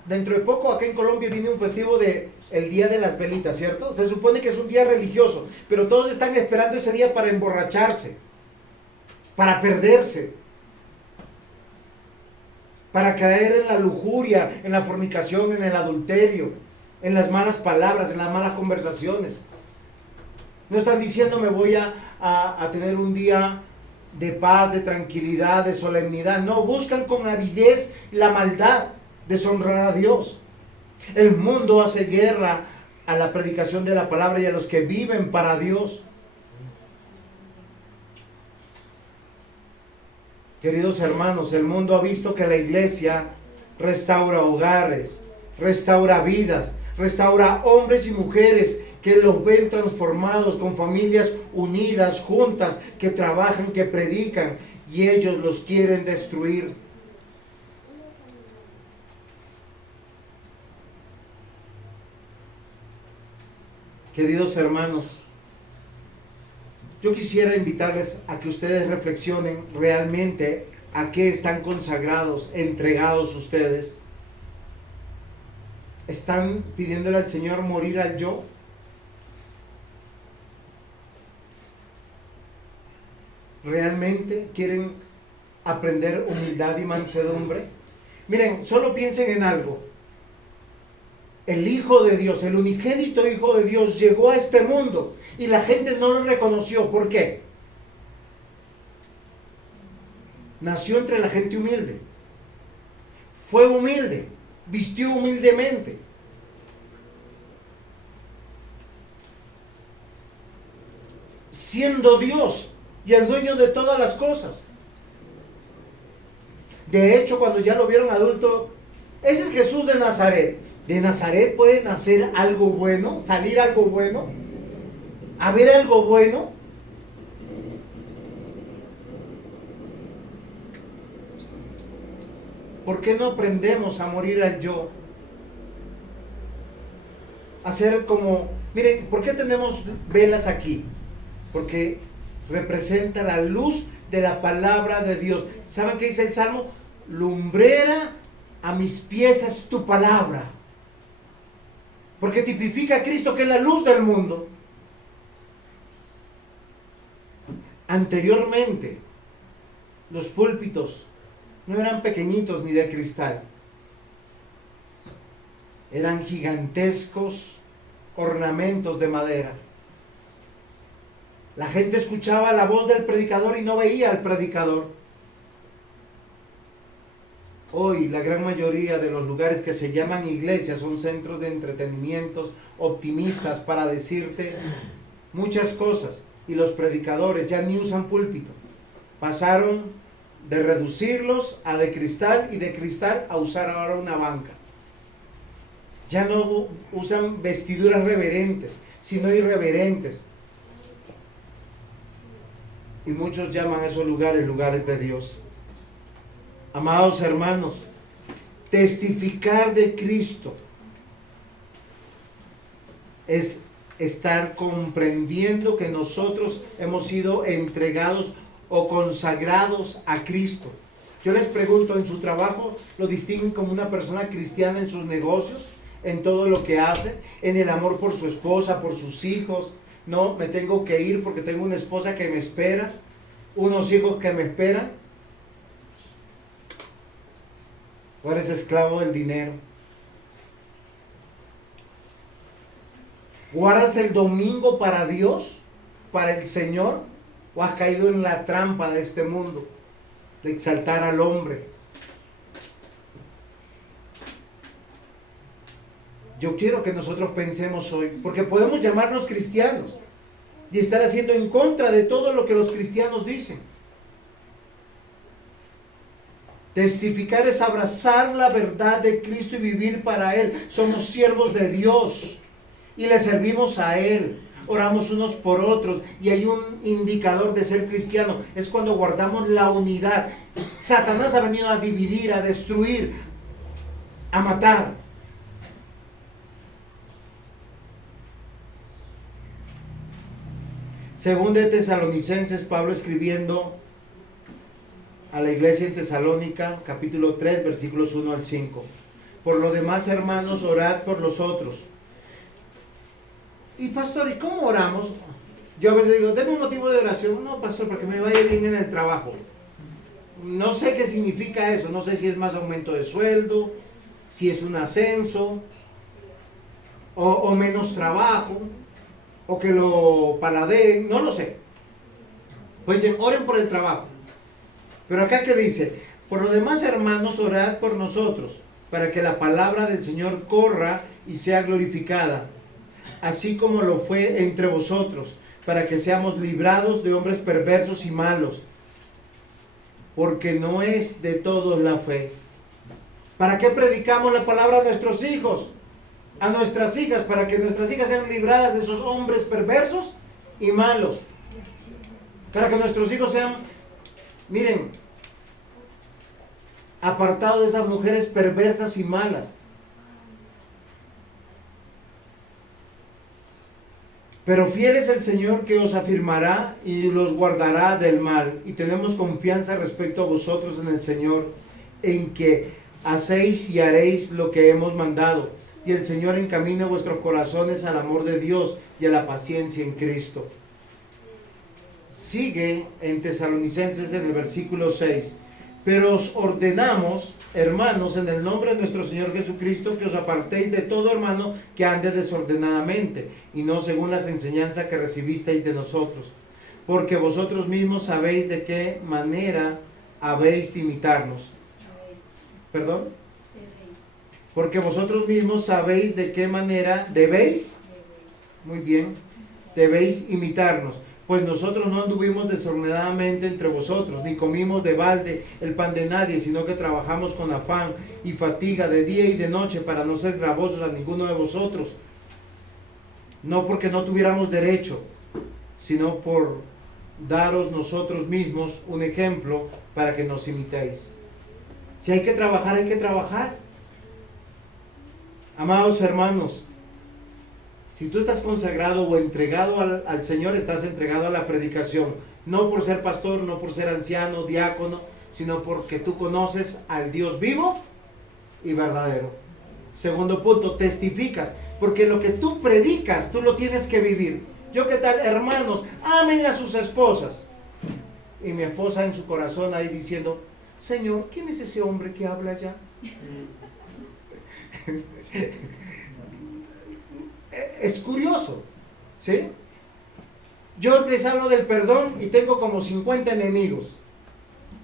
Dentro de poco acá en Colombia viene un festivo de el Día de las Velitas, ¿cierto? Se supone que es un día religioso, pero todos están esperando ese día para emborracharse, para perderse, para caer en la lujuria, en la fornicación, en el adulterio, en las malas palabras, en las malas conversaciones. No están diciendo me voy a tener un día de paz, de tranquilidad, de solemnidad. No, buscan con avidez la maldad, deshonrar a Dios. El mundo hace guerra a la predicación de la palabra y a los que viven para Dios. Queridos hermanos, el mundo ha visto que la iglesia restaura hogares, restaura vidas, restaura hombres y mujeres que los ven transformados, con familias unidas, juntas, que trabajan, que predican, y ellos los quieren destruir. Queridos hermanos, yo quisiera invitarles a que ustedes reflexionen realmente a qué están consagrados, entregados ustedes. ¿Están pidiéndole al Señor morir al yo? ¿Realmente quieren aprender humildad y mansedumbre? Miren, solo piensen en algo. El Hijo de Dios, el unigénito Hijo de Dios llegó a este mundo y la gente no lo reconoció. ¿Por qué? Nació entre la gente humilde. Fue humilde. Vistió humildemente. Siendo Dios y el dueño de todas las cosas. De hecho, cuando ya lo vieron adulto, ese es Jesús de Nazaret. ¿De Nazaret puede nacer algo bueno? ¿Salir algo bueno? ¿Haber algo bueno? ¿Por qué no aprendemos a morir al yo? Hacer como, miren, ¿por qué tenemos velas aquí? Porque representa la luz de la palabra de Dios. ¿Saben qué dice el Salmo? Lumbrera a mis pies es tu palabra. Porque tipifica a Cristo, que es la luz del mundo. Anteriormente, los púlpitos no eran pequeñitos ni de cristal. Eran gigantescos ornamentos de madera. La gente escuchaba la voz del predicador y no veía al predicador. Hoy la gran mayoría de los lugares que se llaman iglesias son centros de entretenimientos optimistas para decirte muchas cosas, y los predicadores ya ni usan púlpito. Pasaron de reducirlos a de cristal, y de cristal a usar ahora una banca. Ya no usan vestiduras reverentes, sino irreverentes. Y muchos llaman a esos lugares lugares de Dios. Amados hermanos, testificar de Cristo es estar comprendiendo que nosotros hemos sido entregados o consagrados a Cristo. Yo les pregunto, ¿en su trabajo lo distinguen como una persona cristiana en sus negocios? ¿En todo lo que hace? ¿En el amor por su esposa, por sus hijos? No, me tengo que ir porque tengo una esposa que me espera, unos hijos que me esperan. ¿O eres esclavo del dinero? ¿Guardas el domingo para Dios, para el Señor? ¿O has caído en la trampa de este mundo, de exaltar al hombre? Yo quiero que nosotros pensemos hoy, porque podemos llamarnos cristianos y estar haciendo en contra de todo lo que los cristianos dicen. Testificar es abrazar la verdad de Cristo y vivir para Él. Somos siervos de Dios y le servimos a Él. Oramos unos por otros y hay un indicador de ser cristiano. Es cuando guardamos la unidad. Satanás ha venido a dividir, a destruir, a matar. Según de Tesalonicenses, Pablo escribiendo a la iglesia en Tesalónica, capítulo 3, versículos 1 al 5. Por lo demás, hermanos, orad por los otros. Y pastor, ¿y cómo oramos? Yo a veces digo, deme un motivo de oración. No, pastor, para que me vaya bien en el trabajo. No sé qué significa eso. No sé si es más aumento de sueldo, si es un ascenso, o menos trabajo, o que lo paladeen, no lo sé. Pues dicen, oren por el trabajo. Pero acá que dice, por lo demás, hermanos, orad por nosotros, para que la palabra del Señor corra y sea glorificada, así como lo fue entre vosotros, para que seamos librados de hombres perversos y malos, porque no es de todos la fe. ¿Para qué predicamos la palabra a nuestros hijos, a nuestras hijas? Para que nuestras hijas sean libradas de esos hombres perversos y malos, para que nuestros hijos sean, miren, apartados de esas mujeres perversas y malas. Pero fiel es el Señor, que os afirmará y los guardará del mal. Y tenemos confianza respecto a vosotros en el Señor, en que hacéis y haréis lo que hemos mandado. Y el Señor encamina vuestros corazones al amor de Dios y a la paciencia en Cristo. Sigue en Tesalonicenses en el versículo 6. Pero os ordenamos, hermanos, en el nombre de nuestro Señor Jesucristo, que os apartéis de todo hermano que ande desordenadamente, y no según las enseñanzas que recibisteis de nosotros, porque vosotros mismos sabéis de qué manera habéis de imitarnos. ¿Perdón? Porque vosotros mismos sabéis de qué manera debéis, muy bien, debéis imitarnos. Pues nosotros no anduvimos desordenadamente entre vosotros, ni comimos de balde el pan de nadie, sino que trabajamos con afán y fatiga de día y de noche para no ser gravosos a ninguno de vosotros. No porque no tuviéramos derecho, sino por daros nosotros mismos un ejemplo para que nos imitéis. Si hay que trabajar, hay que trabajar. Amados hermanos, si tú estás consagrado o entregado al Señor, estás entregado a la predicación. No por ser pastor, no por ser anciano, diácono, sino porque tú conoces al Dios vivo y verdadero. Segundo punto, testificas. Porque lo que tú predicas, tú lo tienes que vivir. Yo, ¿qué tal? Hermanos, amen a sus esposas. Y mi esposa en su corazón ahí diciendo, Señor, ¿quién es ese hombre que habla allá? Es curioso, ¿sí? Yo les hablo del perdón y tengo como 50 enemigos.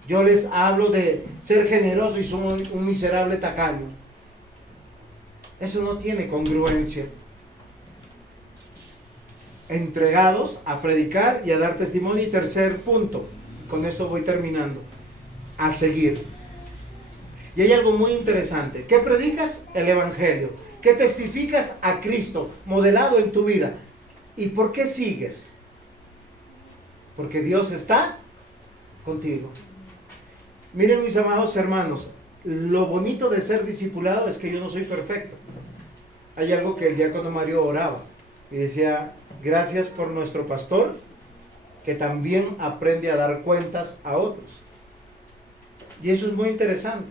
Yo les hablo de ser generoso y soy un miserable tacaño. Eso no tiene congruencia. Entregados a predicar y a dar testimonio. Y tercer punto, con esto voy terminando, a seguir. Y hay algo muy interesante. ¿Qué predicas? El Evangelio. ¿Qué testificas? A Cristo, modelado en tu vida. ¿Y por qué sigues? Porque Dios está contigo. Miren, mis amados hermanos, lo bonito de ser discipulado es que yo no soy perfecto. Hay algo que el diácono Mario oraba. Y decía, gracias por nuestro pastor, que también aprende a dar cuentas a otros. Y eso es muy interesante.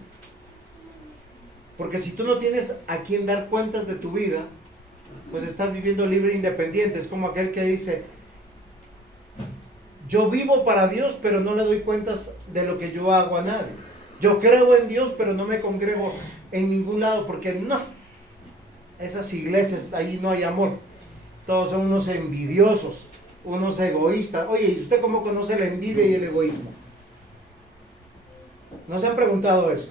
Porque si tú no tienes a quien dar cuentas de tu vida, pues estás viviendo libre e independiente. Es como aquel que dice, yo vivo para Dios, pero no le doy cuentas de lo que yo hago a nadie. Yo creo en Dios, pero no me congrego en ningún lado, porque no. Esas iglesias, ahí no hay amor. Todos son unos envidiosos, unos egoístas. Oye, ¿y usted cómo conoce la envidia y el egoísmo? ¿No se han preguntado eso?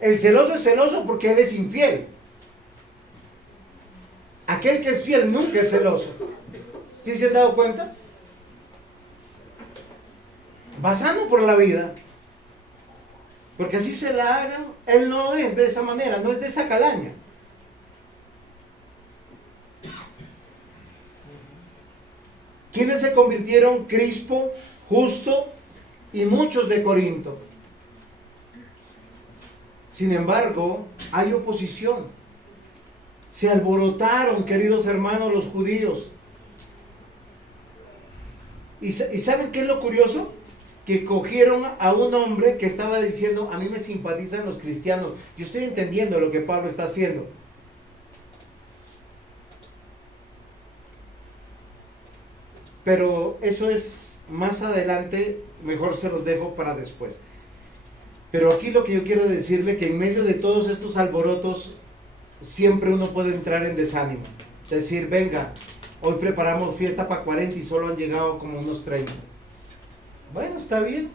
El celoso es celoso porque él es infiel. Aquel que es fiel nunca es celoso. ¿Sí se han dado cuenta? Va sano por la vida. Porque así se la hagan, él no es de esa manera, no es de esa calaña. ¿Quiénes se convirtieron? Crispo, Justo y muchos de Corinto. Sin embargo, hay oposición. Se alborotaron, queridos hermanos, los judíos. ¿Y saben qué es lo curioso? Que cogieron a un hombre que estaba diciendo, a mí me simpatizan los cristianos. Yo estoy entendiendo lo que Pablo está haciendo. Pero eso es más adelante, mejor se los dejo para después. Pero aquí lo que yo quiero decirle, que en medio de todos estos alborotos, siempre uno puede entrar en desánimo. Decir, venga, hoy preparamos fiesta para 40 y solo han llegado como unos 30. Bueno, está bien.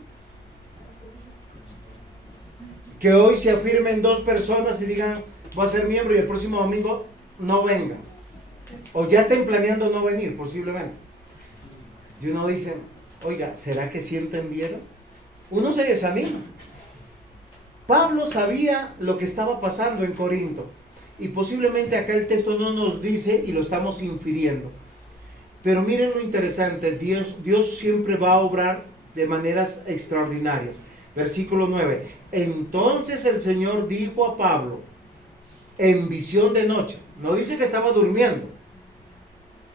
Que hoy se afirmen 2 personas y digan, voy a ser miembro, y el próximo domingo no vengan. O ya estén planeando no venir, posiblemente. Y uno dice, oiga, ¿será que sí entendieron? Uno se desanima. Pablo sabía lo que estaba pasando en Corinto. Y posiblemente acá el texto no nos dice y lo estamos infiriendo. Pero miren lo interesante, Dios siempre va a obrar de maneras extraordinarias. Versículo 9. Entonces el Señor dijo a Pablo en visión de noche. No dice que estaba durmiendo.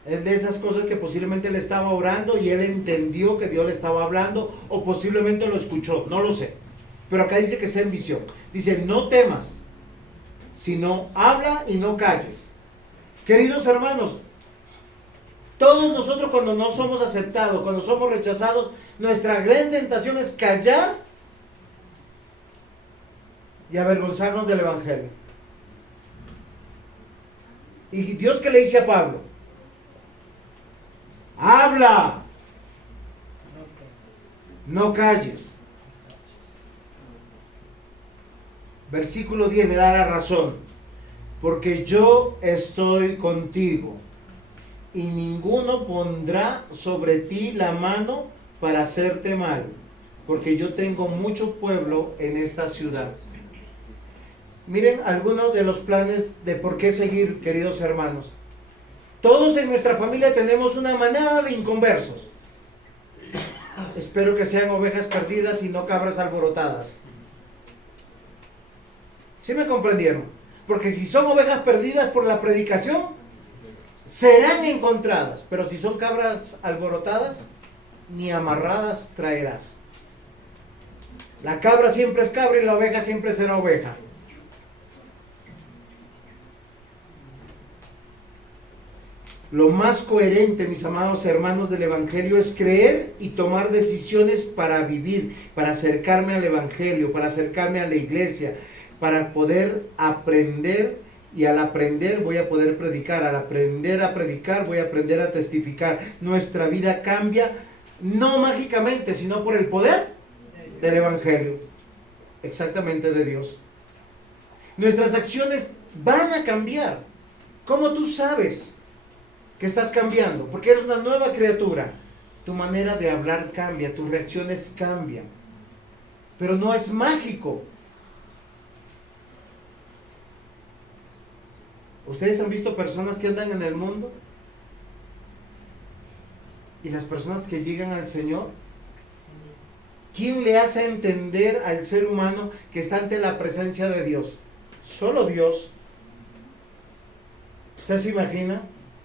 Es de esas cosas que posiblemente le estaba orando y él entendió que Dios le estaba hablando, o posiblemente lo escuchó, no lo sé. Pero acá dice que sea en visión. Dice, no temas, sino habla y no calles. Queridos hermanos, todos nosotros cuando no somos aceptados, cuando somos rechazados, nuestra gran tentación es callar y avergonzarnos del Evangelio. Y Dios, ¿qué le dice a Pablo? Habla, no calles. Versículo 10 le da la razón. Porque yo estoy contigo y ninguno pondrá sobre ti la mano para hacerte mal, porque yo tengo mucho pueblo en esta ciudad. Miren algunos de los planes de por qué seguir, queridos hermanos. Todos en nuestra familia tenemos una manada de inconversos. Espero que sean ovejas perdidas y no cabras alborotadas. ¿Sí me comprendieron? Porque si son ovejas perdidas por la predicación, serán encontradas. Pero si son cabras alborotadas, ni amarradas traerás. La cabra siempre es cabra y la oveja siempre será oveja. Lo más coherente, mis amados hermanos del Evangelio, es creer y tomar decisiones para vivir, para acercarme al Evangelio, para acercarme a la iglesia, para poder aprender, y al aprender voy a poder predicar, al aprender a predicar voy a aprender a testificar. Nuestra vida cambia, no mágicamente, sino por el poder del Evangelio, exactamente de Dios. Nuestras acciones van a cambiar. ¿Cómo tú sabes que estás cambiando? Porque eres una nueva criatura. Tu manera de hablar cambia, tus reacciones cambian, pero no es mágico. ¿Ustedes han visto personas que andan en el mundo? Y las personas que llegan al Señor, ¿quién le hace entender al ser humano que está ante la presencia de Dios? Solo Dios. ¿Usted se imagina?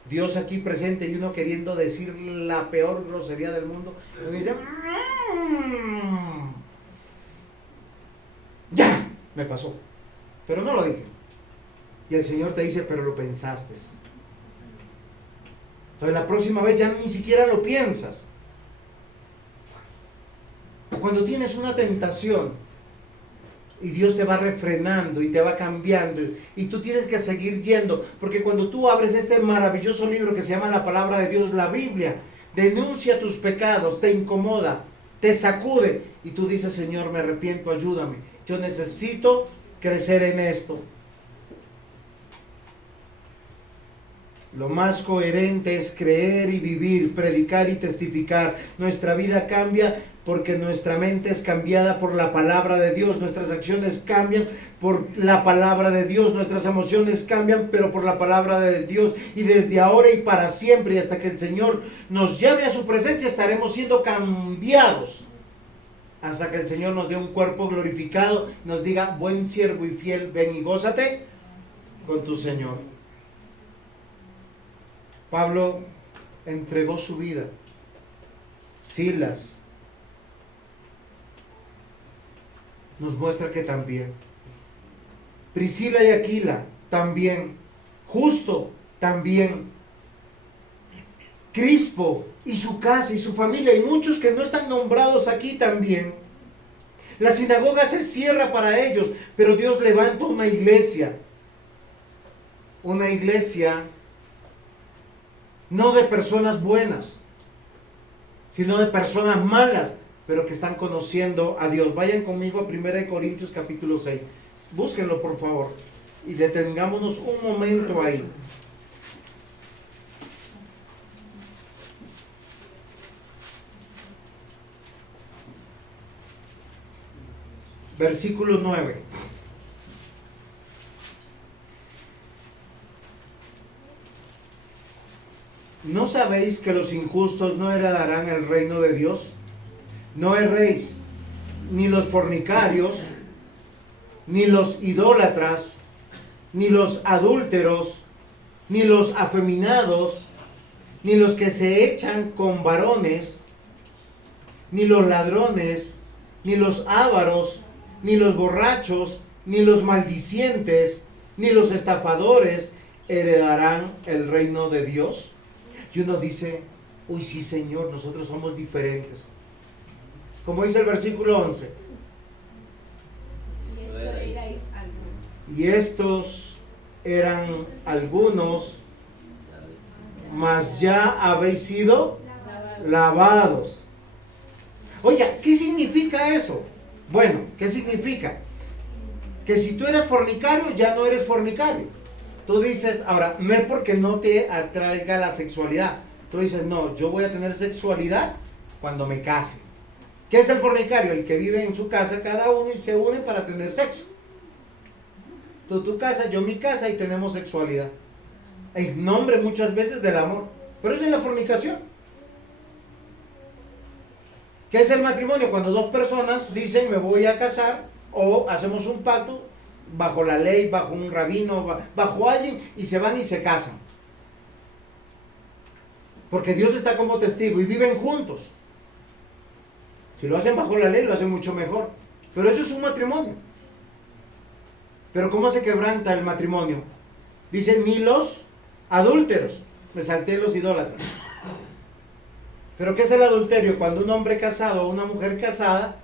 Dios aquí presente y uno queriendo decir la peor grosería del mundo. Uno dice, ya, me pasó. Pero no lo dije. Y el Señor te dice, pero lo pensaste. Entonces la próxima vez ya ni siquiera lo piensas. Cuando tienes una tentación y Dios te va refrenando y te va cambiando y tú tienes que seguir yendo, porque cuando tú abres este maravilloso libro que se llama la palabra de Dios, la Biblia, denuncia tus pecados, te incomoda, te sacude y tú dices, Señor, me arrepiento, ayúdame, yo necesito crecer en esto. Lo más coherente es creer y vivir, predicar y testificar. Nuestra vida cambia porque nuestra mente es cambiada por la palabra de Dios. Nuestras acciones cambian por la palabra de Dios. Nuestras emociones cambian, pero por la palabra de Dios. Y desde ahora y para siempre, y hasta que el Señor nos llame a su presencia, estaremos siendo cambiados. Hasta que el Señor nos dé un cuerpo glorificado, nos diga, buen siervo y fiel, ven y gózate con tu Señor. Pablo entregó su vida. Silas nos muestra que también. Priscila y Aquila también. Justo también. Crispo y su casa y su familia y muchos que no están nombrados aquí también. La sinagoga se cierra para ellos, pero Dios levanta una iglesia. Una iglesia no de personas buenas, sino de personas malas, pero que están conociendo a Dios. Vayan conmigo a 1 Corintios capítulo 6. Búsquenlo, por favor, y detengámonos un momento ahí. Versículo 9. ¿No sabéis que los injustos no heredarán el reino de Dios? No erréis, ni los fornicarios, ni los idólatras, ni los adúlteros, ni los afeminados, ni los que se echan con varones, ni los ladrones, ni los ávaros, ni los borrachos, ni los maldicientes, ni los estafadores heredarán el reino de Dios. Y uno dice, uy, sí, Señor, nosotros somos diferentes. Como dice el versículo 11. Y estos eran algunos, mas ya habéis sido lavados. Oiga, ¿qué significa eso? Bueno, ¿qué significa? Que si tú eres fornicario, ya no eres fornicario. Tú dices, ahora, no es porque no te atraiga la sexualidad. Tú dices, no, yo voy a tener sexualidad cuando me case. ¿Qué es el fornicario? El que vive en su casa cada uno y se une para tener sexo. Tú tu casa, yo mi casa y tenemos sexualidad. En nombre muchas veces del amor. Pero eso es la fornicación. ¿Qué es el matrimonio? Cuando dos personas dicen, me voy a casar, o hacemos un pacto bajo la ley, bajo un rabino, bajo alguien, y se van y se casan. Porque Dios está como testigo y viven juntos. Si lo hacen bajo la ley, lo hacen mucho mejor. Pero eso es un matrimonio. Pero ¿cómo se quebranta el matrimonio? Dicen, ni los adúlteros. Me salté los idólatras. ¿Pero qué es el adulterio? Cuando un hombre casado o una mujer casada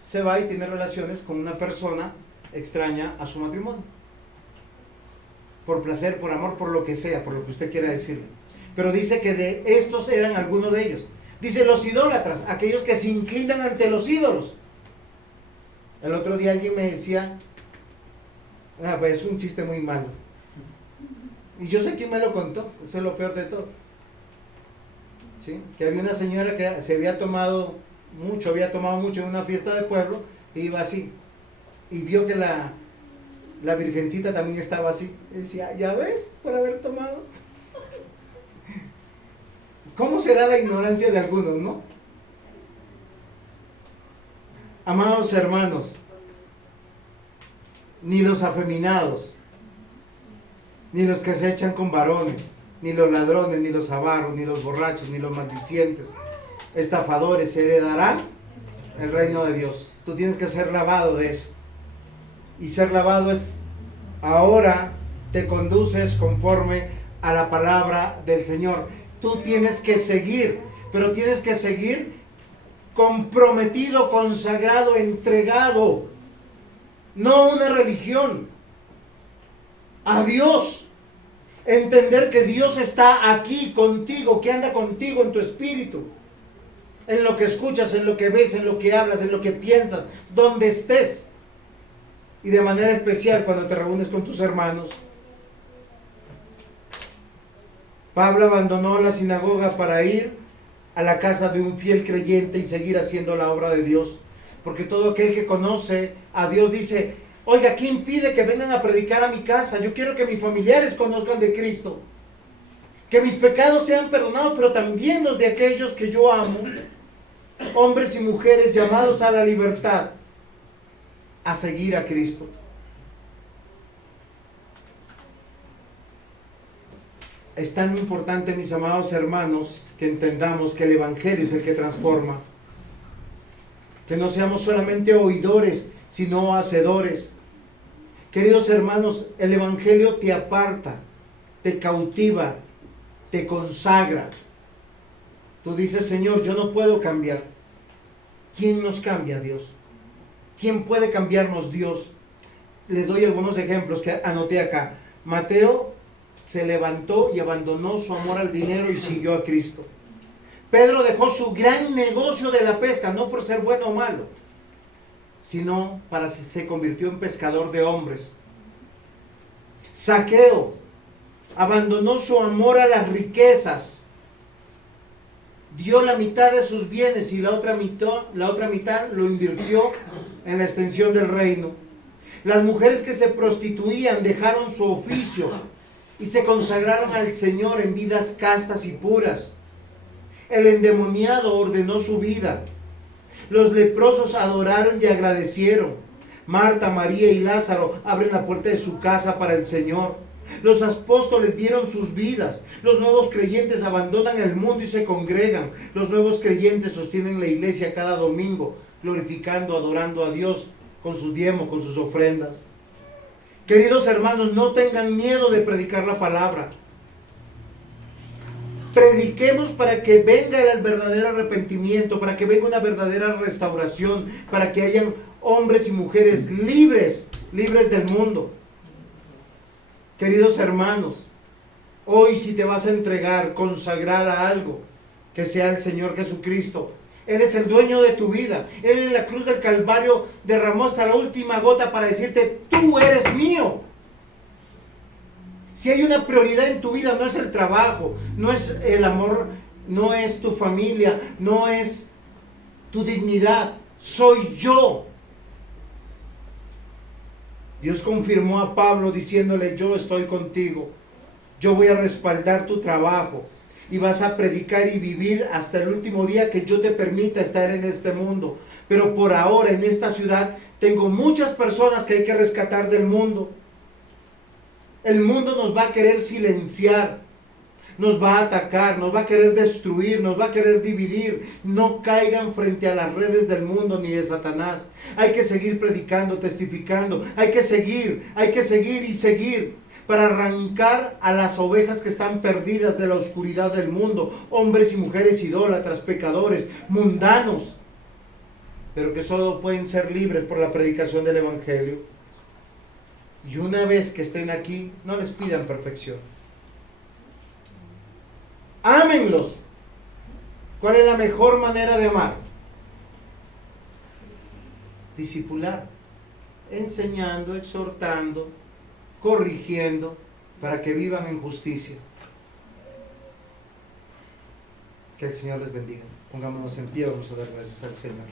se va y tiene relaciones con una persona extraña a su matrimonio. Por placer, por amor, por lo que sea, por lo que usted quiera decirle. Pero dice que de estos eran algunos de ellos. Dice los idólatras, aquellos que se inclinan ante los ídolos. El otro día alguien me decía, pues es un chiste muy malo. Y yo sé quién me lo contó, eso es lo peor de todo. ¿Sí? Que había una señora que se había tomado mucho en una fiesta de pueblo, e iba así. Y vio que la virgencita también estaba así. Y decía, ¿ya ves? Por haber tomado. ¿Cómo será la ignorancia de algunos, no? Amados hermanos, ni los afeminados, ni los que se echan con varones, ni los ladrones, ni los avaros, ni los borrachos, ni los maldicientes, estafadores, se heredarán el reino de Dios. Tú tienes que ser lavado de eso. Y ser lavado es, ahora te conduces conforme a la palabra del Señor. Tú tienes que seguir, pero tienes que seguir comprometido, consagrado, entregado. No una religión, a Dios. Entender que Dios está aquí contigo, que anda contigo en tu espíritu, en lo que escuchas, en lo que ves, en lo que hablas, en lo que piensas, donde estés. Y de manera especial cuando te reúnes con tus hermanos. Pablo abandonó la sinagoga para ir a la casa de un fiel creyente y seguir haciendo la obra de Dios. Porque todo aquel que conoce a Dios dice: oiga, ¿qué impide que vengan a predicar a mi casa? Yo quiero que mis familiares conozcan de Cristo. Que mis pecados sean perdonados, pero también los de aquellos que yo amo. Hombres y mujeres llamados a la libertad, a seguir a Cristo. Es tan importante, mis amados hermanos, que entendamos que el Evangelio es el que transforma. Que no seamos solamente oidores, sino hacedores. Queridos hermanos, el Evangelio te aparta, te cautiva, te consagra. Tú dices: Señor, yo no puedo cambiar. ¿Quién nos cambia? Dios. ¿Quién puede cambiarnos? Dios. Les doy algunos ejemplos que anoté acá. Mateo se levantó y abandonó su amor al dinero y siguió a Cristo. Pedro dejó su gran negocio de la pesca, no por ser bueno o malo, sino para que se convirtió en pescador de hombres. Zaqueo abandonó su amor a las riquezas, dio la mitad de sus bienes y la otra mitad lo invirtió en la extensión del reino. Las mujeres que se prostituían dejaron su oficio y se consagraron al Señor en vidas castas y puras. El endemoniado ordenó su vida. Los leprosos adoraron y agradecieron. Marta, María y Lázaro abren la puerta de su casa para el Señor. Los apóstoles dieron sus vidas. Los nuevos creyentes abandonan el mundo y se congregan. Los nuevos creyentes sostienen la iglesia cada domingo, glorificando, adorando a Dios con sus diezmos, con sus ofrendas. Queridos hermanos, no tengan miedo de predicar la palabra. Prediquemos para que venga el verdadero arrepentimiento, para que venga una verdadera restauración, para que hayan hombres y mujeres libres del mundo. Queridos hermanos, hoy si te vas a entregar, consagrar a algo, que sea el Señor Jesucristo. Él es el dueño de tu vida. Él en la cruz del Calvario derramó hasta la última gota para decirte: tú eres mío. Si hay una prioridad en tu vida, no es el trabajo, no es el amor, no es tu familia, no es tu dignidad, soy yo. Dios confirmó a Pablo diciéndole: yo estoy contigo, yo voy a respaldar tu trabajo y vas a predicar y vivir hasta el último día que yo te permita estar en este mundo. Pero por ahora en esta ciudad tengo muchas personas que hay que rescatar del mundo. El mundo nos va a querer silenciar, nos va a atacar, nos va a querer destruir, nos va a querer dividir. No caigan frente a las redes del mundo ni de Satanás. Hay que seguir predicando, testificando, hay que seguir y seguir para arrancar a las ovejas que están perdidas de la oscuridad del mundo, hombres y mujeres idólatras, pecadores, mundanos, pero que solo pueden ser libres por la predicación del Evangelio. Y una vez que estén aquí, no les pidan perfección. Ámenlos. ¿Cuál es la mejor manera de amar? Discipular, enseñando, exhortando, corrigiendo, para que vivan en justicia. Que el Señor les bendiga. Pongámonos en pie, vamos a dar gracias al Señor.